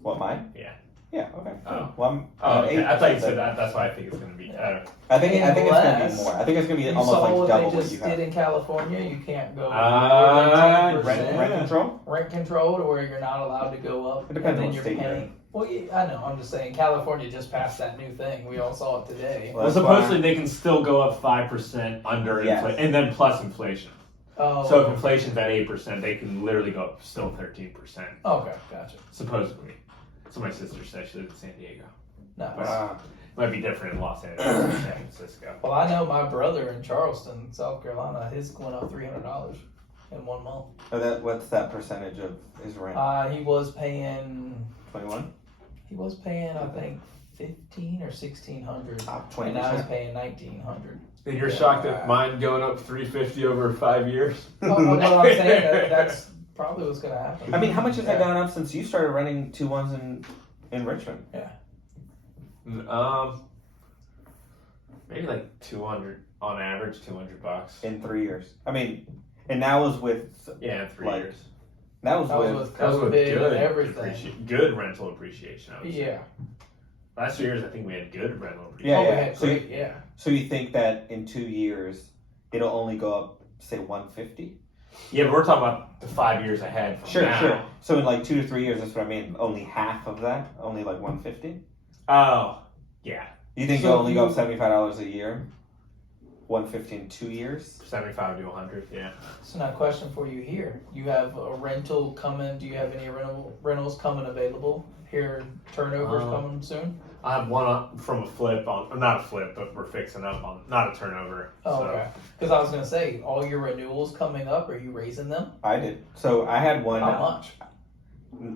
What, mine? Yeah. Yeah. Okay. Oh. Well, I'm. Okay. I thought you 8%. said that. That's why I think it's going to be. I think it's gonna Unless be more. I think it's gonna be You almost saw like what double they what just you did have. in California. You can't go Rent- Rent control. rent control to where you're not allowed to go up. It depends and then on you're state you're paying. in. Well, yeah, I know. I'm just saying, California just passed that new thing. We all saw it today. Well, that's supposedly why- they can still go up 5% under Yes. inflation, and then plus inflation. Oh, So if inflation's at 8%, they can literally go up still 13%. okay, gotcha. Supposedly. So my sister said she lives in San Diego. Nice. Might be different in Los Angeles or San Francisco. Well, I know my brother in Charleston, South Carolina, his went up $300 in 1 month. What's that percentage of his rent? He was paying. 21. He was paying, I think, 15 or 1600, Top and now he's 20%. paying 1900. And you're shocked at mine going up $350 over 5 years? Well, what I'm saying, that's probably what's going to happen. I mean, how much has that Yeah. gone up since you started running 2-1s in Richmond? Maybe like 200 on average, $200 In 3 years. I mean, and that was with Yeah, in 3 Like, years. that was That was with with That was with COVID good and everything. good rental appreciation. I would say. Yeah. Last 2 years, I think we had good rental Yeah, Oh, appreciation. we had So great, yeah. So you think that in 2 years it'll only go up, say, 150? Yeah, but we're talking about the 5 years ahead from Sure, now. sure. So in like 2 to 3 years, that's what I mean. Only half of that, only like 150. Oh, yeah. You think So it'll only go you- up $75 a year? 150 in 2 years? 75 to 100, yeah. So now, question for you here: you have a rental coming? Do you have any rentals coming available here? Turnovers coming soon? I have one from a flip on, not a flip, but we're fixing up on, not a turnover. Oh, so. okay. Because I was gonna say, all your renewals coming up. Are you raising them? I did. So I had one How much?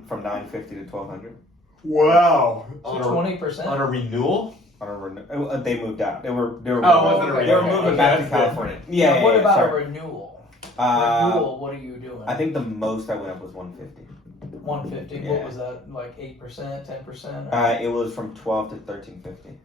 from 950 to 1200 Wow. So On 20%. a renewal? on a they moved out. They were Oh, it wasn't a okay. they were renewal. moving Okay, back to that's California. different. Yeah. Now, what about sorry. a renewal? Uh, Renewal. What are you doing? I think the most I went up was 150. 150. Yeah. What was that? Like 8%, 10%? It was from 12 to 1350.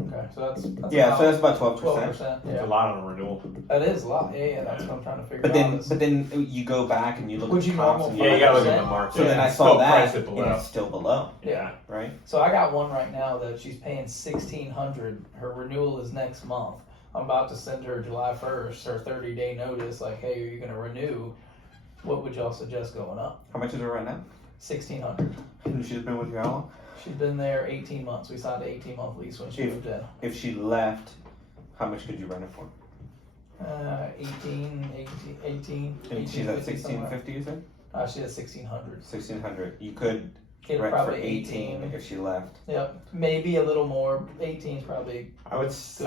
Okay, so that's Yeah, about so that's about 12%. 12%. It's Yeah, a lot on a renewal. that is a lot. Yeah, that's what I'm trying to figure But out. then, is- but then you go back and you look Would at you the comps normal and Yeah, you gotta look at 5%? the market. So then I saw Still that, price it and below. it's still below, Yeah. right? So I got one right now that she's paying 1,600. Her renewal is next month. I'm about to send her July 1st her 30-day notice. Like, hey, are you going to renew? What would y'all suggest going up? How much is it right now? 1,600. And she's been with you how long? She's been there 18 months. We signed an 18-month lease when she If- moved in. If she left, how much could you rent it for? 18. And she's at 1850 somewhere. 1650, you said? She's at 1,600. 1600. You could Get rent for probably 18 if she left. Yep, maybe a little more. 18 is probably. I would say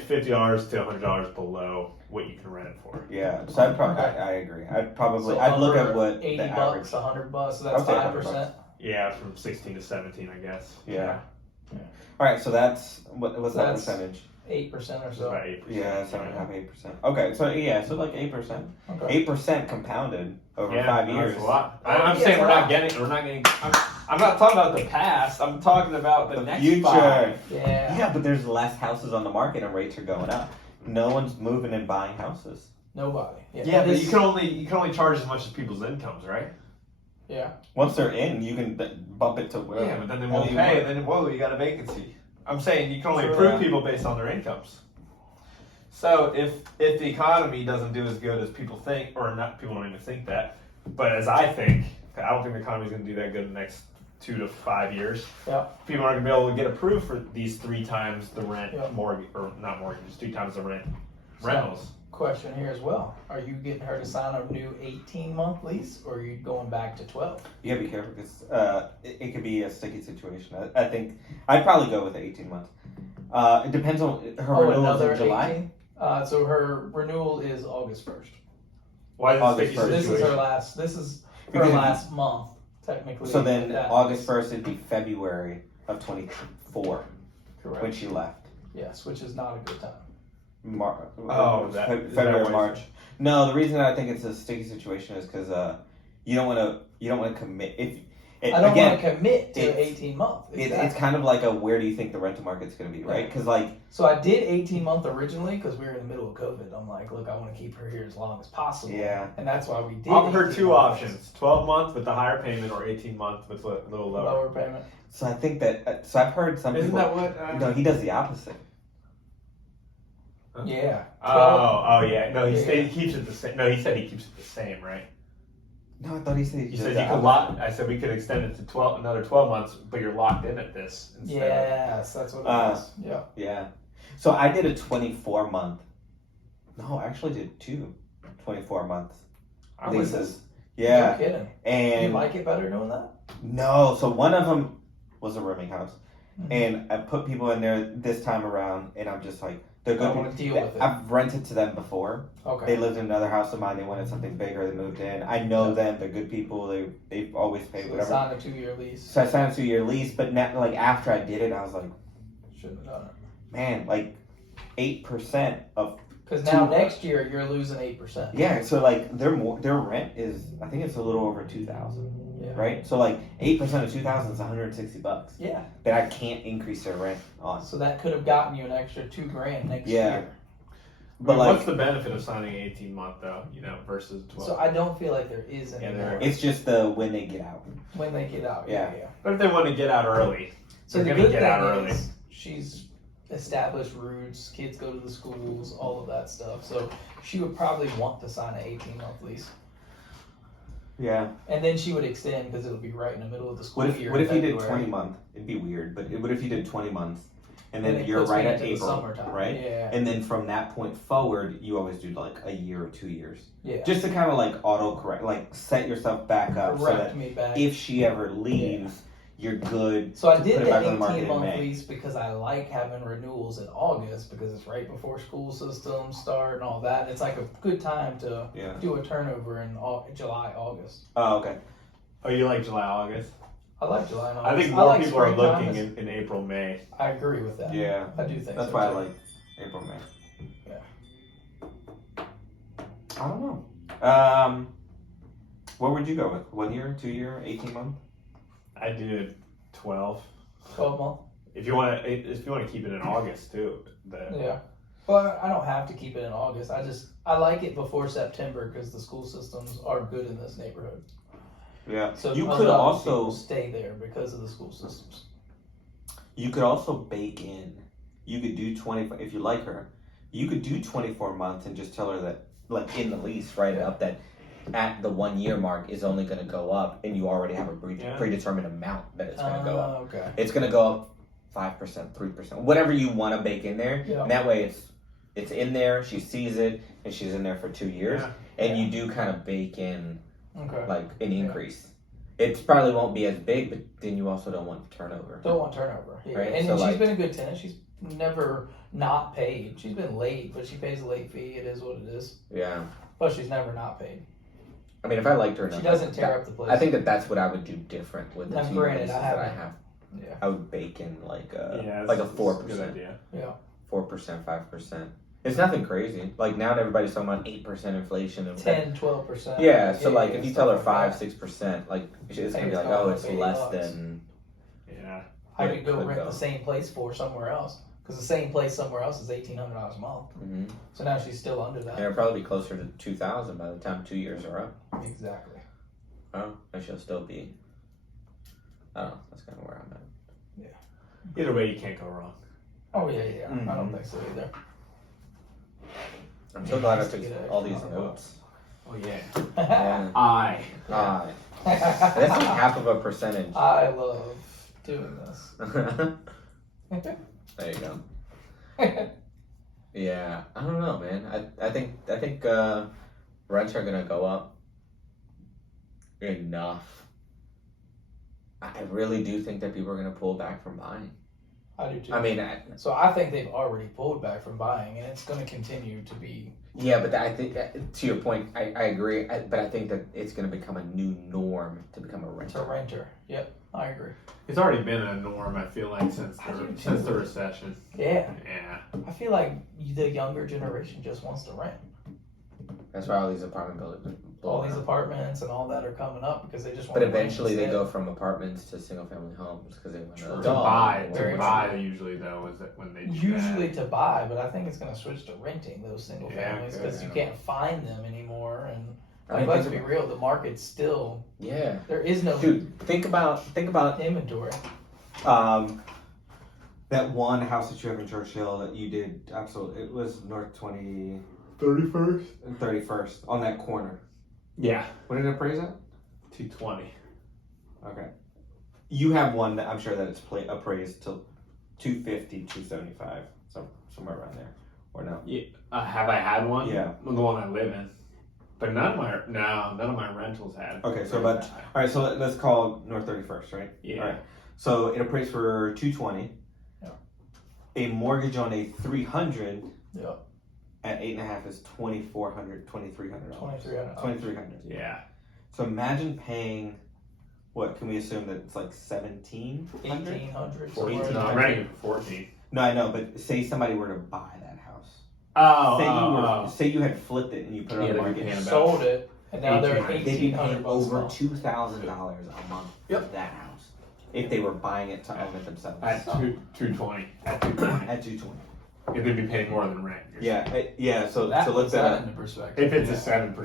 $50 to $100 below what you can rent it for. Yeah, so I'd probably, Okay. I agree. I'd So look at over what 80 the average. bucks, 100 bucks. So I that's would say 5%. Yeah, from 16 to 17, I guess. Yeah. Yeah. All right, so that's what's So that that's- percentage? 8% or It's so. about 8%. Yeah, 7.5, 8%. Okay, so yeah, so like 8%. Okay. 8% compounded over Yeah, 5 no, years. That's a lot. Yeah, I'm it's saying a we're lot. not getting. I'm not talking about the past. I'm talking about the next future. 5. Yeah. Yeah, but there's less houses on the market and rates are going up. No one's moving and buying houses. Nobody. Yeah, but This- you can only charge as much as people's incomes, right? Yeah. Once they're in, you can bump it to where. Yeah, but then they How won't do you pay, want? and then whoa, you got a vacancy. I'm saying you can only Sure. approve people based on their incomes. So if the economy doesn't do as good as people think, or not, people don't even think that, but as I think, I don't think the economy's going to do that good in the next 2 to 5 years. Yeah. People aren't going to be able to get approved for these 3 times the rent Yeah. mortgage, or not mortgages, 2 times the rent So- rentals. Question here as well. Are you getting her to sign a new 18-month lease, or are you going back to 12? You gotta be careful because it could be a sticky situation. I think I'd probably go with the 18 months. It depends on her renewals in July. 18? So her renewal is August 1st. Why is August it So sticky this is her situation? last. This is her Because- last month, technically. So then That August is 1st it'd be February of 24 Correct. when she left. Yes, which is not a good time. Oh, is that February, what March. No, the reason I think it's a sticky situation is because you don't want to commit I don't want to commit to 18 month. Exactly. It's kind of like a where do you think the rental market's going to be, right? Because so I did 18 month originally because we were in the middle of COVID. I'm like, look, I want to keep her here as long as possible. Yeah. And that's why we did. Offer her 2 options: 12 month with the higher payment, or 18 month with a little lower payment. So I think that. So I've heard some Isn't people. that what? No, he does the opposite. Huh? Yeah. Oh yeah. No, he keeps it the same. No, he said he keeps it the same, right? No, I thought he said. He said you could lock. I said we could extend it to another 12 months, but you're locked in at this. Yes, that's what it is. Yeah. Yeah. So I did a 24 month. No, I actually did 2 24 month leases. Yeah. No kidding. And you like it better doing that? No. So one of them was a rooming house, Mm-hmm. and I put people in there this time around, and I'm just like, they're I good. want to deal with it. I've rented to them before. Okay. They lived in another house of mine. They wanted something bigger. They moved in. I know them. They're good people. They've always paid So whatever. signed a 2-year lease. So I signed a 2-year lease, but now, like after I did it, I was like, Shouldn't have done it. man, like 8% of. Because now next year you're losing 8%. Yeah, so like their rent is, I think it's a little over 2,000. Yeah. Right, so like 8% of 2,000 is $160. Yeah. That I can't increase their rent on. So that could have gotten you an extra $2,000 next Yeah. year. But like, what's the benefit of signing an 18 month though? Versus 12. So I don't feel like there is any more it's just the when they get out. when they get out. Yeah. But if they want to get out early, So they're the gonna good get thing out early. is she's established roots. Kids go to the schools, all of that stuff. So she would probably want to sign an 18-month lease, Yeah. and then she would extend because it would be right in the middle of the school What if year. what if in you did February. 20 month? It'd be weird, but what if you did 20 months, and Then then it you're puts right me at into the April, summertime. right? Yeah. And then from that point forward, you always do like a year or 2 years, Yeah. just to kind of like auto correct, like set yourself back up so Correct that me back. if she ever leaves, you're good. So I to did put it the back on the market in 18-month May. lease because I like having renewals in August because it's right before school systems start and all that. It's like a good time to Yeah. do a turnover in July, August. Oh, okay. Oh, you like July, August? I like July and I August. think more like people are springtime looking is- in April, May. I agree with that. Yeah. I do think That's so why I too. like April, May. Yeah. I don't know. What would you go with? 1 year, 2 year, 18 month? I did 12. 12-month. If you want to keep it in August too. Yeah. Well, I don't have to keep it in August. I like it before September because the school systems are good in this neighborhood. Yeah. So You a could lot of also people stay there because of the school systems. You could also bake in. You could do 20 if you like her. You could do 24 months and just tell her that, like in the lease, write it up that at the 1 year mark is only going to go up, and you already have a predetermined amount that it's going to go up. Okay. It's going to go up 5%, 3%, whatever you want to bake in there. Yeah. And that way, it's in there. She sees it, and she's in there for 2 years, Yeah. and you do kind of bake in Okay. like an increase. It probably won't be as big, but then you also don't want turnover. Don't want turnover. Yeah. Right, And so she's like- been a good tenant. She's never not paid. She's been late, but she pays a late fee. It is what it is. Yeah. But she's never not paid. I mean, if I liked her She enough, doesn't tear up the place. I think that's what I would do different with the Now, 2 granted, leases I that I haven't- have. Yeah. I would bake in like a Yeah, like a that's a 4%, good idea. 4%, 5%. It's nothing crazy. Like now everybody's talking about 8% inflation and 10, 12%. Yeah, so like if you tell her stuff like 5-6%, like it's gonna Think be it's like, going oh, up it's $80. less than. Yeah. I what could it go could rent go. the same place for somewhere else. Because the same place somewhere else is $1,800 a month. Mm-hmm. So now she's still under that. And it'll probably be closer to 2,000 by the time 2 years are up. Exactly. Oh, and she'll still be. I don't know. That's kind of where I'm at. Either way, you can't go wrong. Oh, yeah, yeah. I Mhm. don't think so either. I'm so glad I Nice to took get all these extra notes. Oh yeah. Yeah. I. That's like half of a percentage. I love doing this. There you go. Yeah, I don't know, man. I think rents are gonna go up enough. I really do think that people are gonna pull back from buying. I do too. I mean, So I think they've already pulled back from buying, and it's going to continue to be. yeah, but I think to your point, I agree. But I think that it's gonna become a new norm to become a It's a renter. renter. Yep, I agree. It's already been a norm. I feel like since I do too. since the recession. Yeah, Yeah. I feel like the younger generation just wants to rent. That's why all these apartment all these apartments and all that are coming up because they just want But eventually they go from apartments to single family homes because they want True. to To buy usually though is that when they do usually that. to buy, but I think it's going to switch to renting those single Yeah, families okay, because you can't find them anymore. And I mean, let's think be real, the market's still there is no dude, think about inventory. that one house that you have in Churchill that you did absolutely. It was North 31st? 31st on that corner. Yeah, What did it appraise at? 220. Okay. You have one that I'm sure that it's appraised to 250, 275, somewhere around there, or no? Yeah, have I had one? Yeah. The one I live in, but none of my rentals had. Okay, so all right, so let's call North 31st, right? Yeah. All right. So it appraised for 220. Yeah. A mortgage on a 300. Yeah. At 8.5 is $2,300. $2,300. Yeah. So imagine paying. What can we assume that it's like 1,700? 1,800. 14. I'm renting for 14. No, I know, but say somebody were to buy that house. Oh. Say you had flipped it and you put it on the they'd be market. paying about Sold it, and now they're They'd be paying $1,800 over month. $2,000 a month for that house if they were buying it to own it themselves. At 220. At 220. At 220. If they'd be paying more than rent. Yeah. So That look puts that that up. into perspective. If it's a 7%.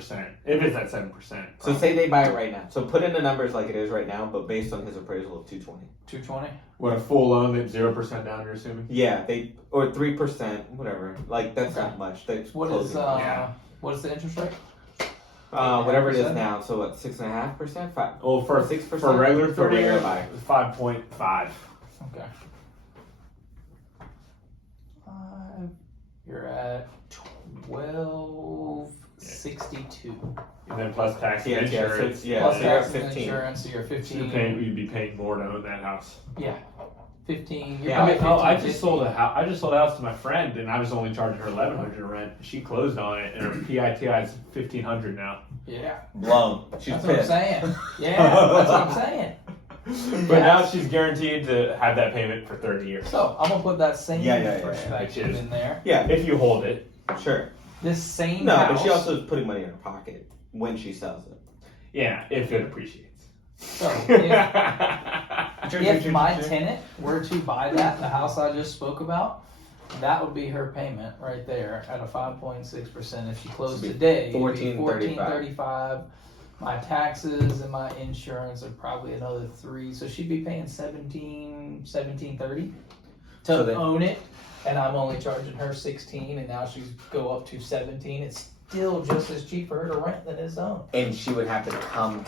If it's at 7%. So say they buy it right now. So put in the numbers like it is right now, but based on his appraisal of 220. 220. What, a full loan at 0% down, you're assuming? Yeah, or 3%, whatever. Like that's Okay. not much. That's What closing. is what is the interest rate? Whatever it is 8.5%? now. So what? 6.5%? 5. Well, for 6% for regular for 30 regular years, buy. 5.5. Okay. You're at 1262. And then plus tax and Yeah, insurance. so, yeah. Plus so you're at tax and 15. insurance, so you're So 15. you'd be paying more to own that house. 15. You're Yeah, I mean, probably I 15, just sold a house. I just sold a house to my friend, and I was only charging her $1,100 rent. She closed on it, and her PITI is $1,500 now. Yeah. Blown. She's That's what I'm pissed. saying. Yeah, that's what I'm saying. But now she's guaranteed to have that payment for 30 years. So I'm gonna put that same Yeah. perspective Which is- in there. Yeah, If you hold it. sure. This same No, house. but she also is putting money in her pocket when she sells it. Yeah, if it appreciates. So if my tenant were to buy the house I just spoke about, that would be her payment right there at a 5.6%. If she closed It'd be today, it'd be $1,435. $1,435. My taxes and my insurance are probably another $3, so she'd be paying $1,730 to So then- own it, and I'm only charging her $16, and now she's go up to $17. It's still just as cheap for her to rent than it's own. And she would have to come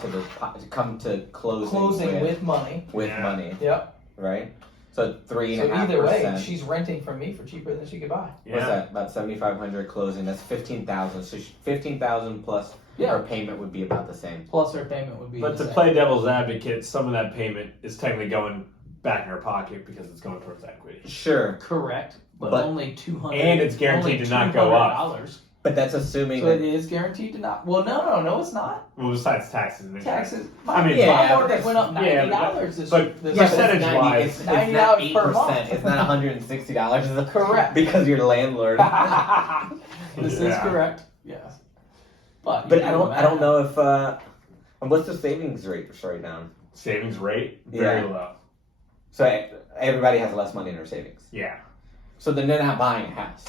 to closing Closing with money. Yeah. money, Yep. right? So So 3.5%. either way, she's renting from me for cheaper than she could buy. What's that? About 7,500 closing. That's 15,000. So 15,000 plus her payment would be about the same. Plus her payment would be But the to same. play devil's advocate, some of that payment is technically going back in her pocket because it's going towards equity. Sure, Correct, but But- only 200. And it's guaranteed to not go up. $200. but that's assuming So it that. is guaranteed to not. Well, no, it's not. Well, besides taxes and insurance. Taxes. I mean, my yeah, mortgage went up $90 this but this Yeah, but year. percentage- it's 90, wise, it's $90 not per 8%. month. It's not $160. It's Correct. because you're the landlord. This is Yeah. correct. Yes. But But I don't know if what's the savings rate right now? Savings rate, very Yeah. low. So everybody has less money in their savings. Yeah. So then they're not buying a house.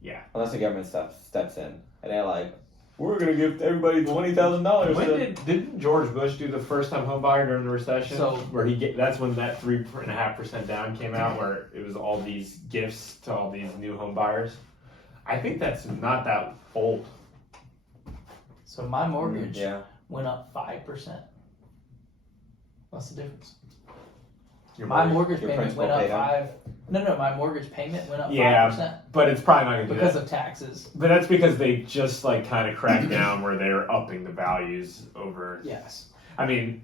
Yeah. Unless the government steps in and they're like, we're gonna give everybody $20,000. When didn't George Bush do the first time home buyer during the recession? So- where that's when that 3.5% down came out, where it was all these gifts to all these new home buyers. I think that's not that old. So my mortgage yeah. went up 5%. What's the difference? Your My mortgage- mortgage your payment went principal up paid out? 5. No, my mortgage payment went up Yeah. 5% But it's probably not going to do because that. of taxes. But that's because they just like kind of cracked down where they're upping the values over. Yes. I mean,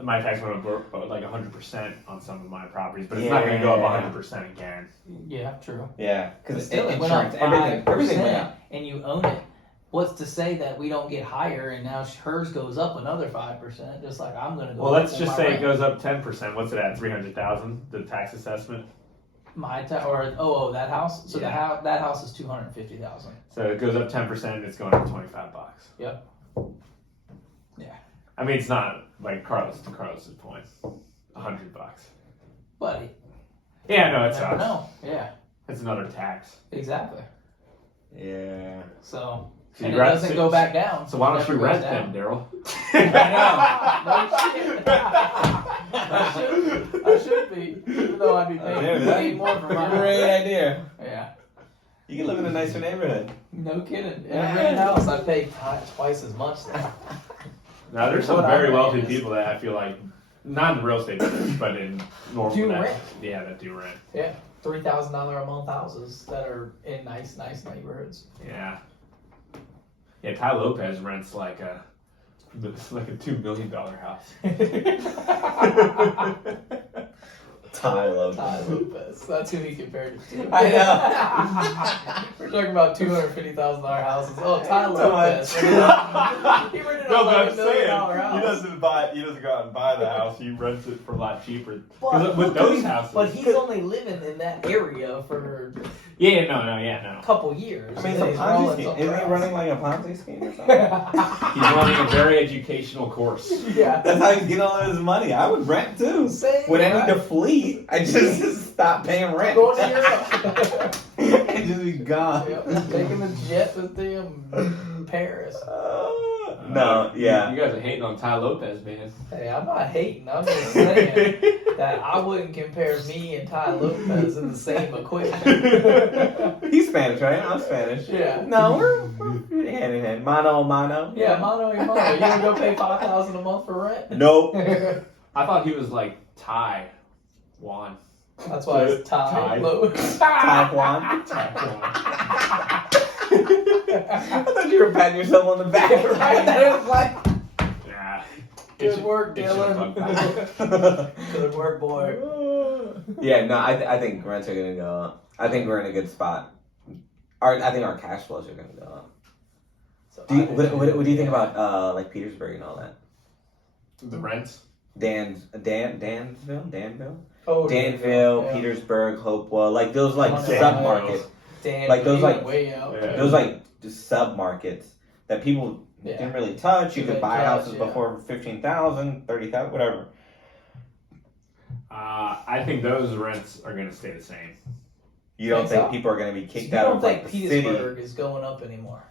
my tax went up like 100% on some of my properties, but it's not going to go up 100% again. Yeah, true. Yeah, But because still, it went up insurance, everything went 5%, up. and you own it. What's to say that we don't get higher, and now hers goes up another 5%, just like I'm going to go. Well, up let's on just my say it rent. goes up 10%. What's it at? 300,000, the tax assessment. That house. So Yeah. that house is 250,000. So it goes up 10%. It's going up $25. Yep. Yeah. I mean, it's not like Carlos's point. $100. Buddy. Yeah, no, it's Never know. Yeah. It's another tax. Exactly. Yeah. So So and you it got- doesn't go back down. So why don't Never you goes rent down. them, Daryl? I should be, even though I'd be paying way more for mine. Great idea. Yeah. You can live in a nicer neighborhood. No kidding. In a rented house, I pay twice as much now. Now, there's some What very I wealthy rent is- people that I feel like, not in real estate business, but in normal Do that- rent. Yeah, that do rent. Yeah. $3,000 a month houses that are in nice neighborhoods. Yeah. Yeah, Ty Lopez rents like a $2 million house. Ty Lopez. Ty Lopez. That's who he compared it to. I know. We're talking about $250,000 houses. Oh, Ty So Lopez. much. He rented No, a but like I'm $1 million saying, house. he doesn't go out and buy the house. He rents it for a lot cheaper. 'Cause But, with those houses. but he's only living in that area for Yeah, no. a couple years. I mean, and it's a then he's rolling Ponzi scheme. something Isn't he else. running like a Ponzi scheme or something? He's running a very educational course. Yeah. That's how he's getting all of his money. I would rent too. Same, When I right? need to flee, I just stop paying rent. Going to Europe. And just be gone. Yep. Taking the jet with them in Paris. No, yeah. You guys are hating on Ty Lopez, man. Hey, I'm not hating. I'm just saying that I wouldn't compare me and Ty Lopez in the same equation. He's Spanish, right? I'm Spanish. Yeah. No, we're hand in hand. Mano a mano. Yeah, mano a mano. You gonna go pay $5,000 a month for rent? Nope. I thought he was like Ty Juan. That's why it's Ty Ty. Lopez. Taiwan. Ty I thought you were patting yourself on the back. Right? That was like, Juan. Yeah. good work, It should've Dylan. gone back. Good work, boy. Yeah, no, I think rents are gonna go up. I think we're in a good spot. I think our cash flows are gonna go up. So Do you, I think- what do you think about like Petersburg and all that? The rents? Danville, Oh, Danville, yeah. Petersburg, Hopewell, like those like Oh, no, sub-markets, Dan, like those, he went like- way out. Yeah. those like sub-markets that people Yeah. didn't really touch. You You could could buy touch, houses yeah. before 15,000, 30,000, whatever. I think those rents are going to stay the same. You don't Think think so? people are going to be You kicked out don't of like think the city? Petersburg is going up anymore?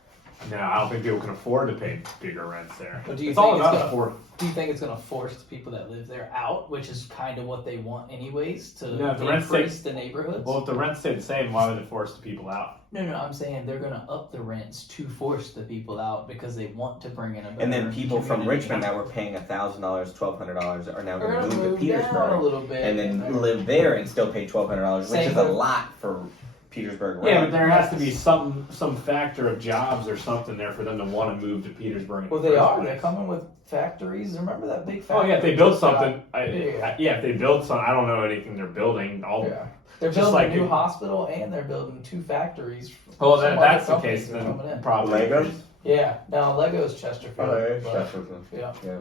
No, I don't think people can afford to pay bigger rents there. But do you It's think all it's about gonna- afford. Do you think it's going to force the people that live there out, which is kind of what they want anyways, to No, if the rent increase the neighborhoods? Well, if the rents stay the same, why would they force the people out? No, I'm saying they're going to up the rents to force the people out because they want to bring in a better And then people from community. Richmond that were paying $1,000, $1,200 are now They're going to gonna move to move down a Petersburg little bit, and then live there and still pay $1,200, which Same is a with- lot for Petersburg rent. Yeah, but there has to be some factor of jobs or something there for them to want to move to Petersburg. in Well, the they first are. place. They're coming with factories. Remember that big Oh factory? yeah, if they build just got- something, Yeah. if they build something, I don't know anything they're building. Yeah. They're Just building like a new you- hospital and they're building 2 factories. Well, Some that's other the case. companies are coming Then in. probably Legos? Yeah. Now Lego's Chesterfield. but- yeah. Yeah.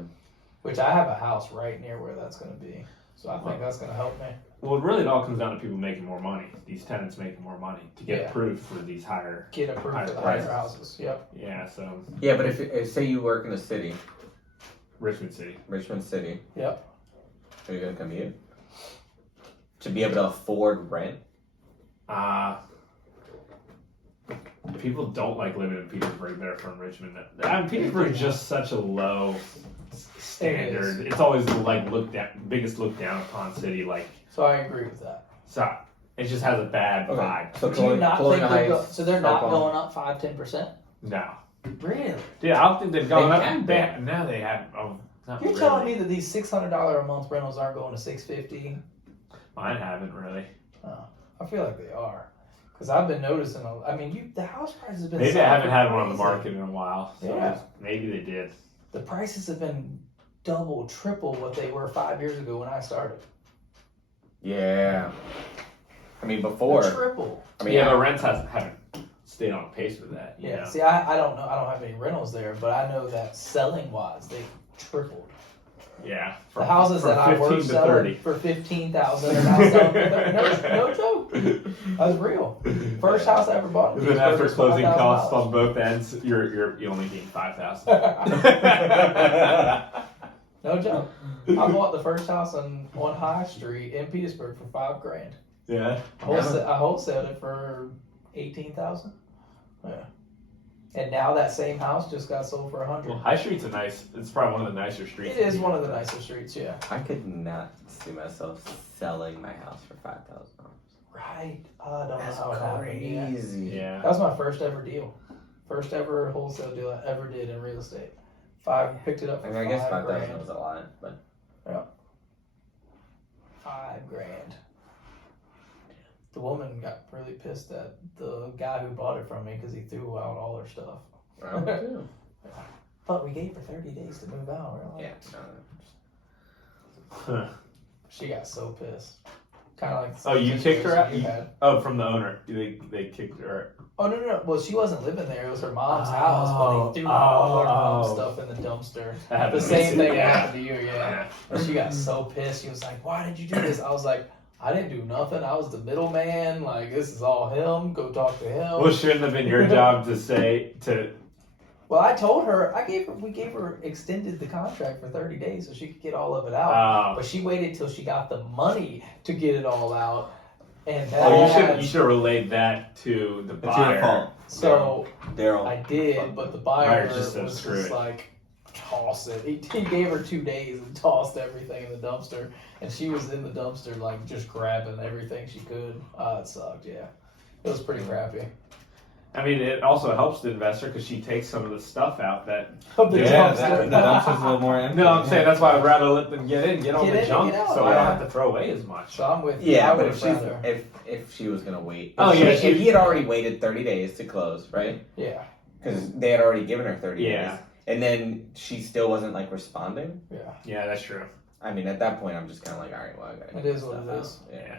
Which I have a house right near where that's going to be. So I think that's going to help me. Well, really, it all comes down to people making more money. These tenants making more money to get Yeah. approved for these higher. Get approved Higher for the higher prices. houses. Yep. Yeah, so Yeah, but if say you work in a city, Richmond City. Richmond City, Yep. are you going to come here? To be able to afford rent? People don't like living in Petersburg. They're from Richmond. Petersburg is just such a low standard. It's always the biggest looked down upon city. Like, So I agree with that. so it just has a bad vibe. So Do you not think Colonial they're Heights, so they're not Stockholm. going up 5-10%? No, Really? yeah, I don't think they've gone They up. have Now they have. Oh, not You're really. telling me that these $600 a month rentals aren't going to $650? Mine haven't really. I feel like they are. Because I've been noticing, the house prices have been Maybe I selling haven't for had one on the crazy. market in a while. So Yeah. maybe they did. The prices have been double, triple what they were 5 years ago when I started. Yeah. I mean, before. Triple. I mean, Yeah, the rents haven't stayed on pace with that. You Yeah. know? See, I don't know. I don't have any rentals there, but I know that selling wise, they tripled. Yeah. The houses that I were 15 to selling 30. for $15,000 are now selling for 30. No joke. That's real. First house I ever bought. And then after was closing $5,000. costs on both ends, you only gain 5,000. No joke. I bought the first house on High Street in Petersburg for $5,000. Yeah. I wholesaled it for 18,000. Yeah. And now that same house just got sold for 100. Well, High Street's it's probably one of the nicer streets. It is one of the nicer streets, yeah. I could not see myself selling my house for $5,000. Right. I don't know That's how it happened. Yeah. crazy. Yeah. That was my first ever deal. First ever wholesale deal I ever did in real estate. Picked it up for I mean, I guess $5,000. 5,000 was a lot, but $5,000. The woman got really pissed at the guy who bought it from me because he threw out all her stuff. too. But we gave her 30 days to move out. We're like, Yeah. She got so pissed. Kind of like. Oh, you kicked her out? You had. Oh, from the owner. They kicked her. Oh no! Well, she wasn't living there. It was her mom's house, but he threw all her mom's stuff in the dumpster. The same thing happened to you, yeah. But she got so pissed. She was like, "Why did you do this?" I was like, "I didn't do nothing. I was the middleman. Like, this is all him. Go talk to him." Well, shouldn't have been your job to say to. Well, I told her we gave her extended the contract for 30 days so she could get all of it out. But she waited till she got the money to get it all out. And you should have relayed that to the buyer. It's your fault. So Daryl. I did, but the buyer just said, was "Screw just it." like, toss it. He gave her 2 days and tossed everything in the dumpster, and she was in the dumpster like just grabbing everything she could. It sucked. Yeah, it was pretty crappy. I mean, it also helps the investor because she takes some of the stuff out that. Of the The dumpster. dumpster's a little more empty. No, I'm saying that's why I'd rather let them get all Get the in and junk, get out, so I yeah. don't have to throw away as much. So I'm with you. Yeah, I but would've rather. if she was gonna wait, If he had already waited 30 days to close, right? Yeah. Because they had already given her 30 Yeah. days, and then she still wasn't like responding. Yeah. Yeah, that's true. I mean, at that point, I'm just kind of like, all right, well, I gotta. It get is this what stuff it out. is. Yeah. Yeah.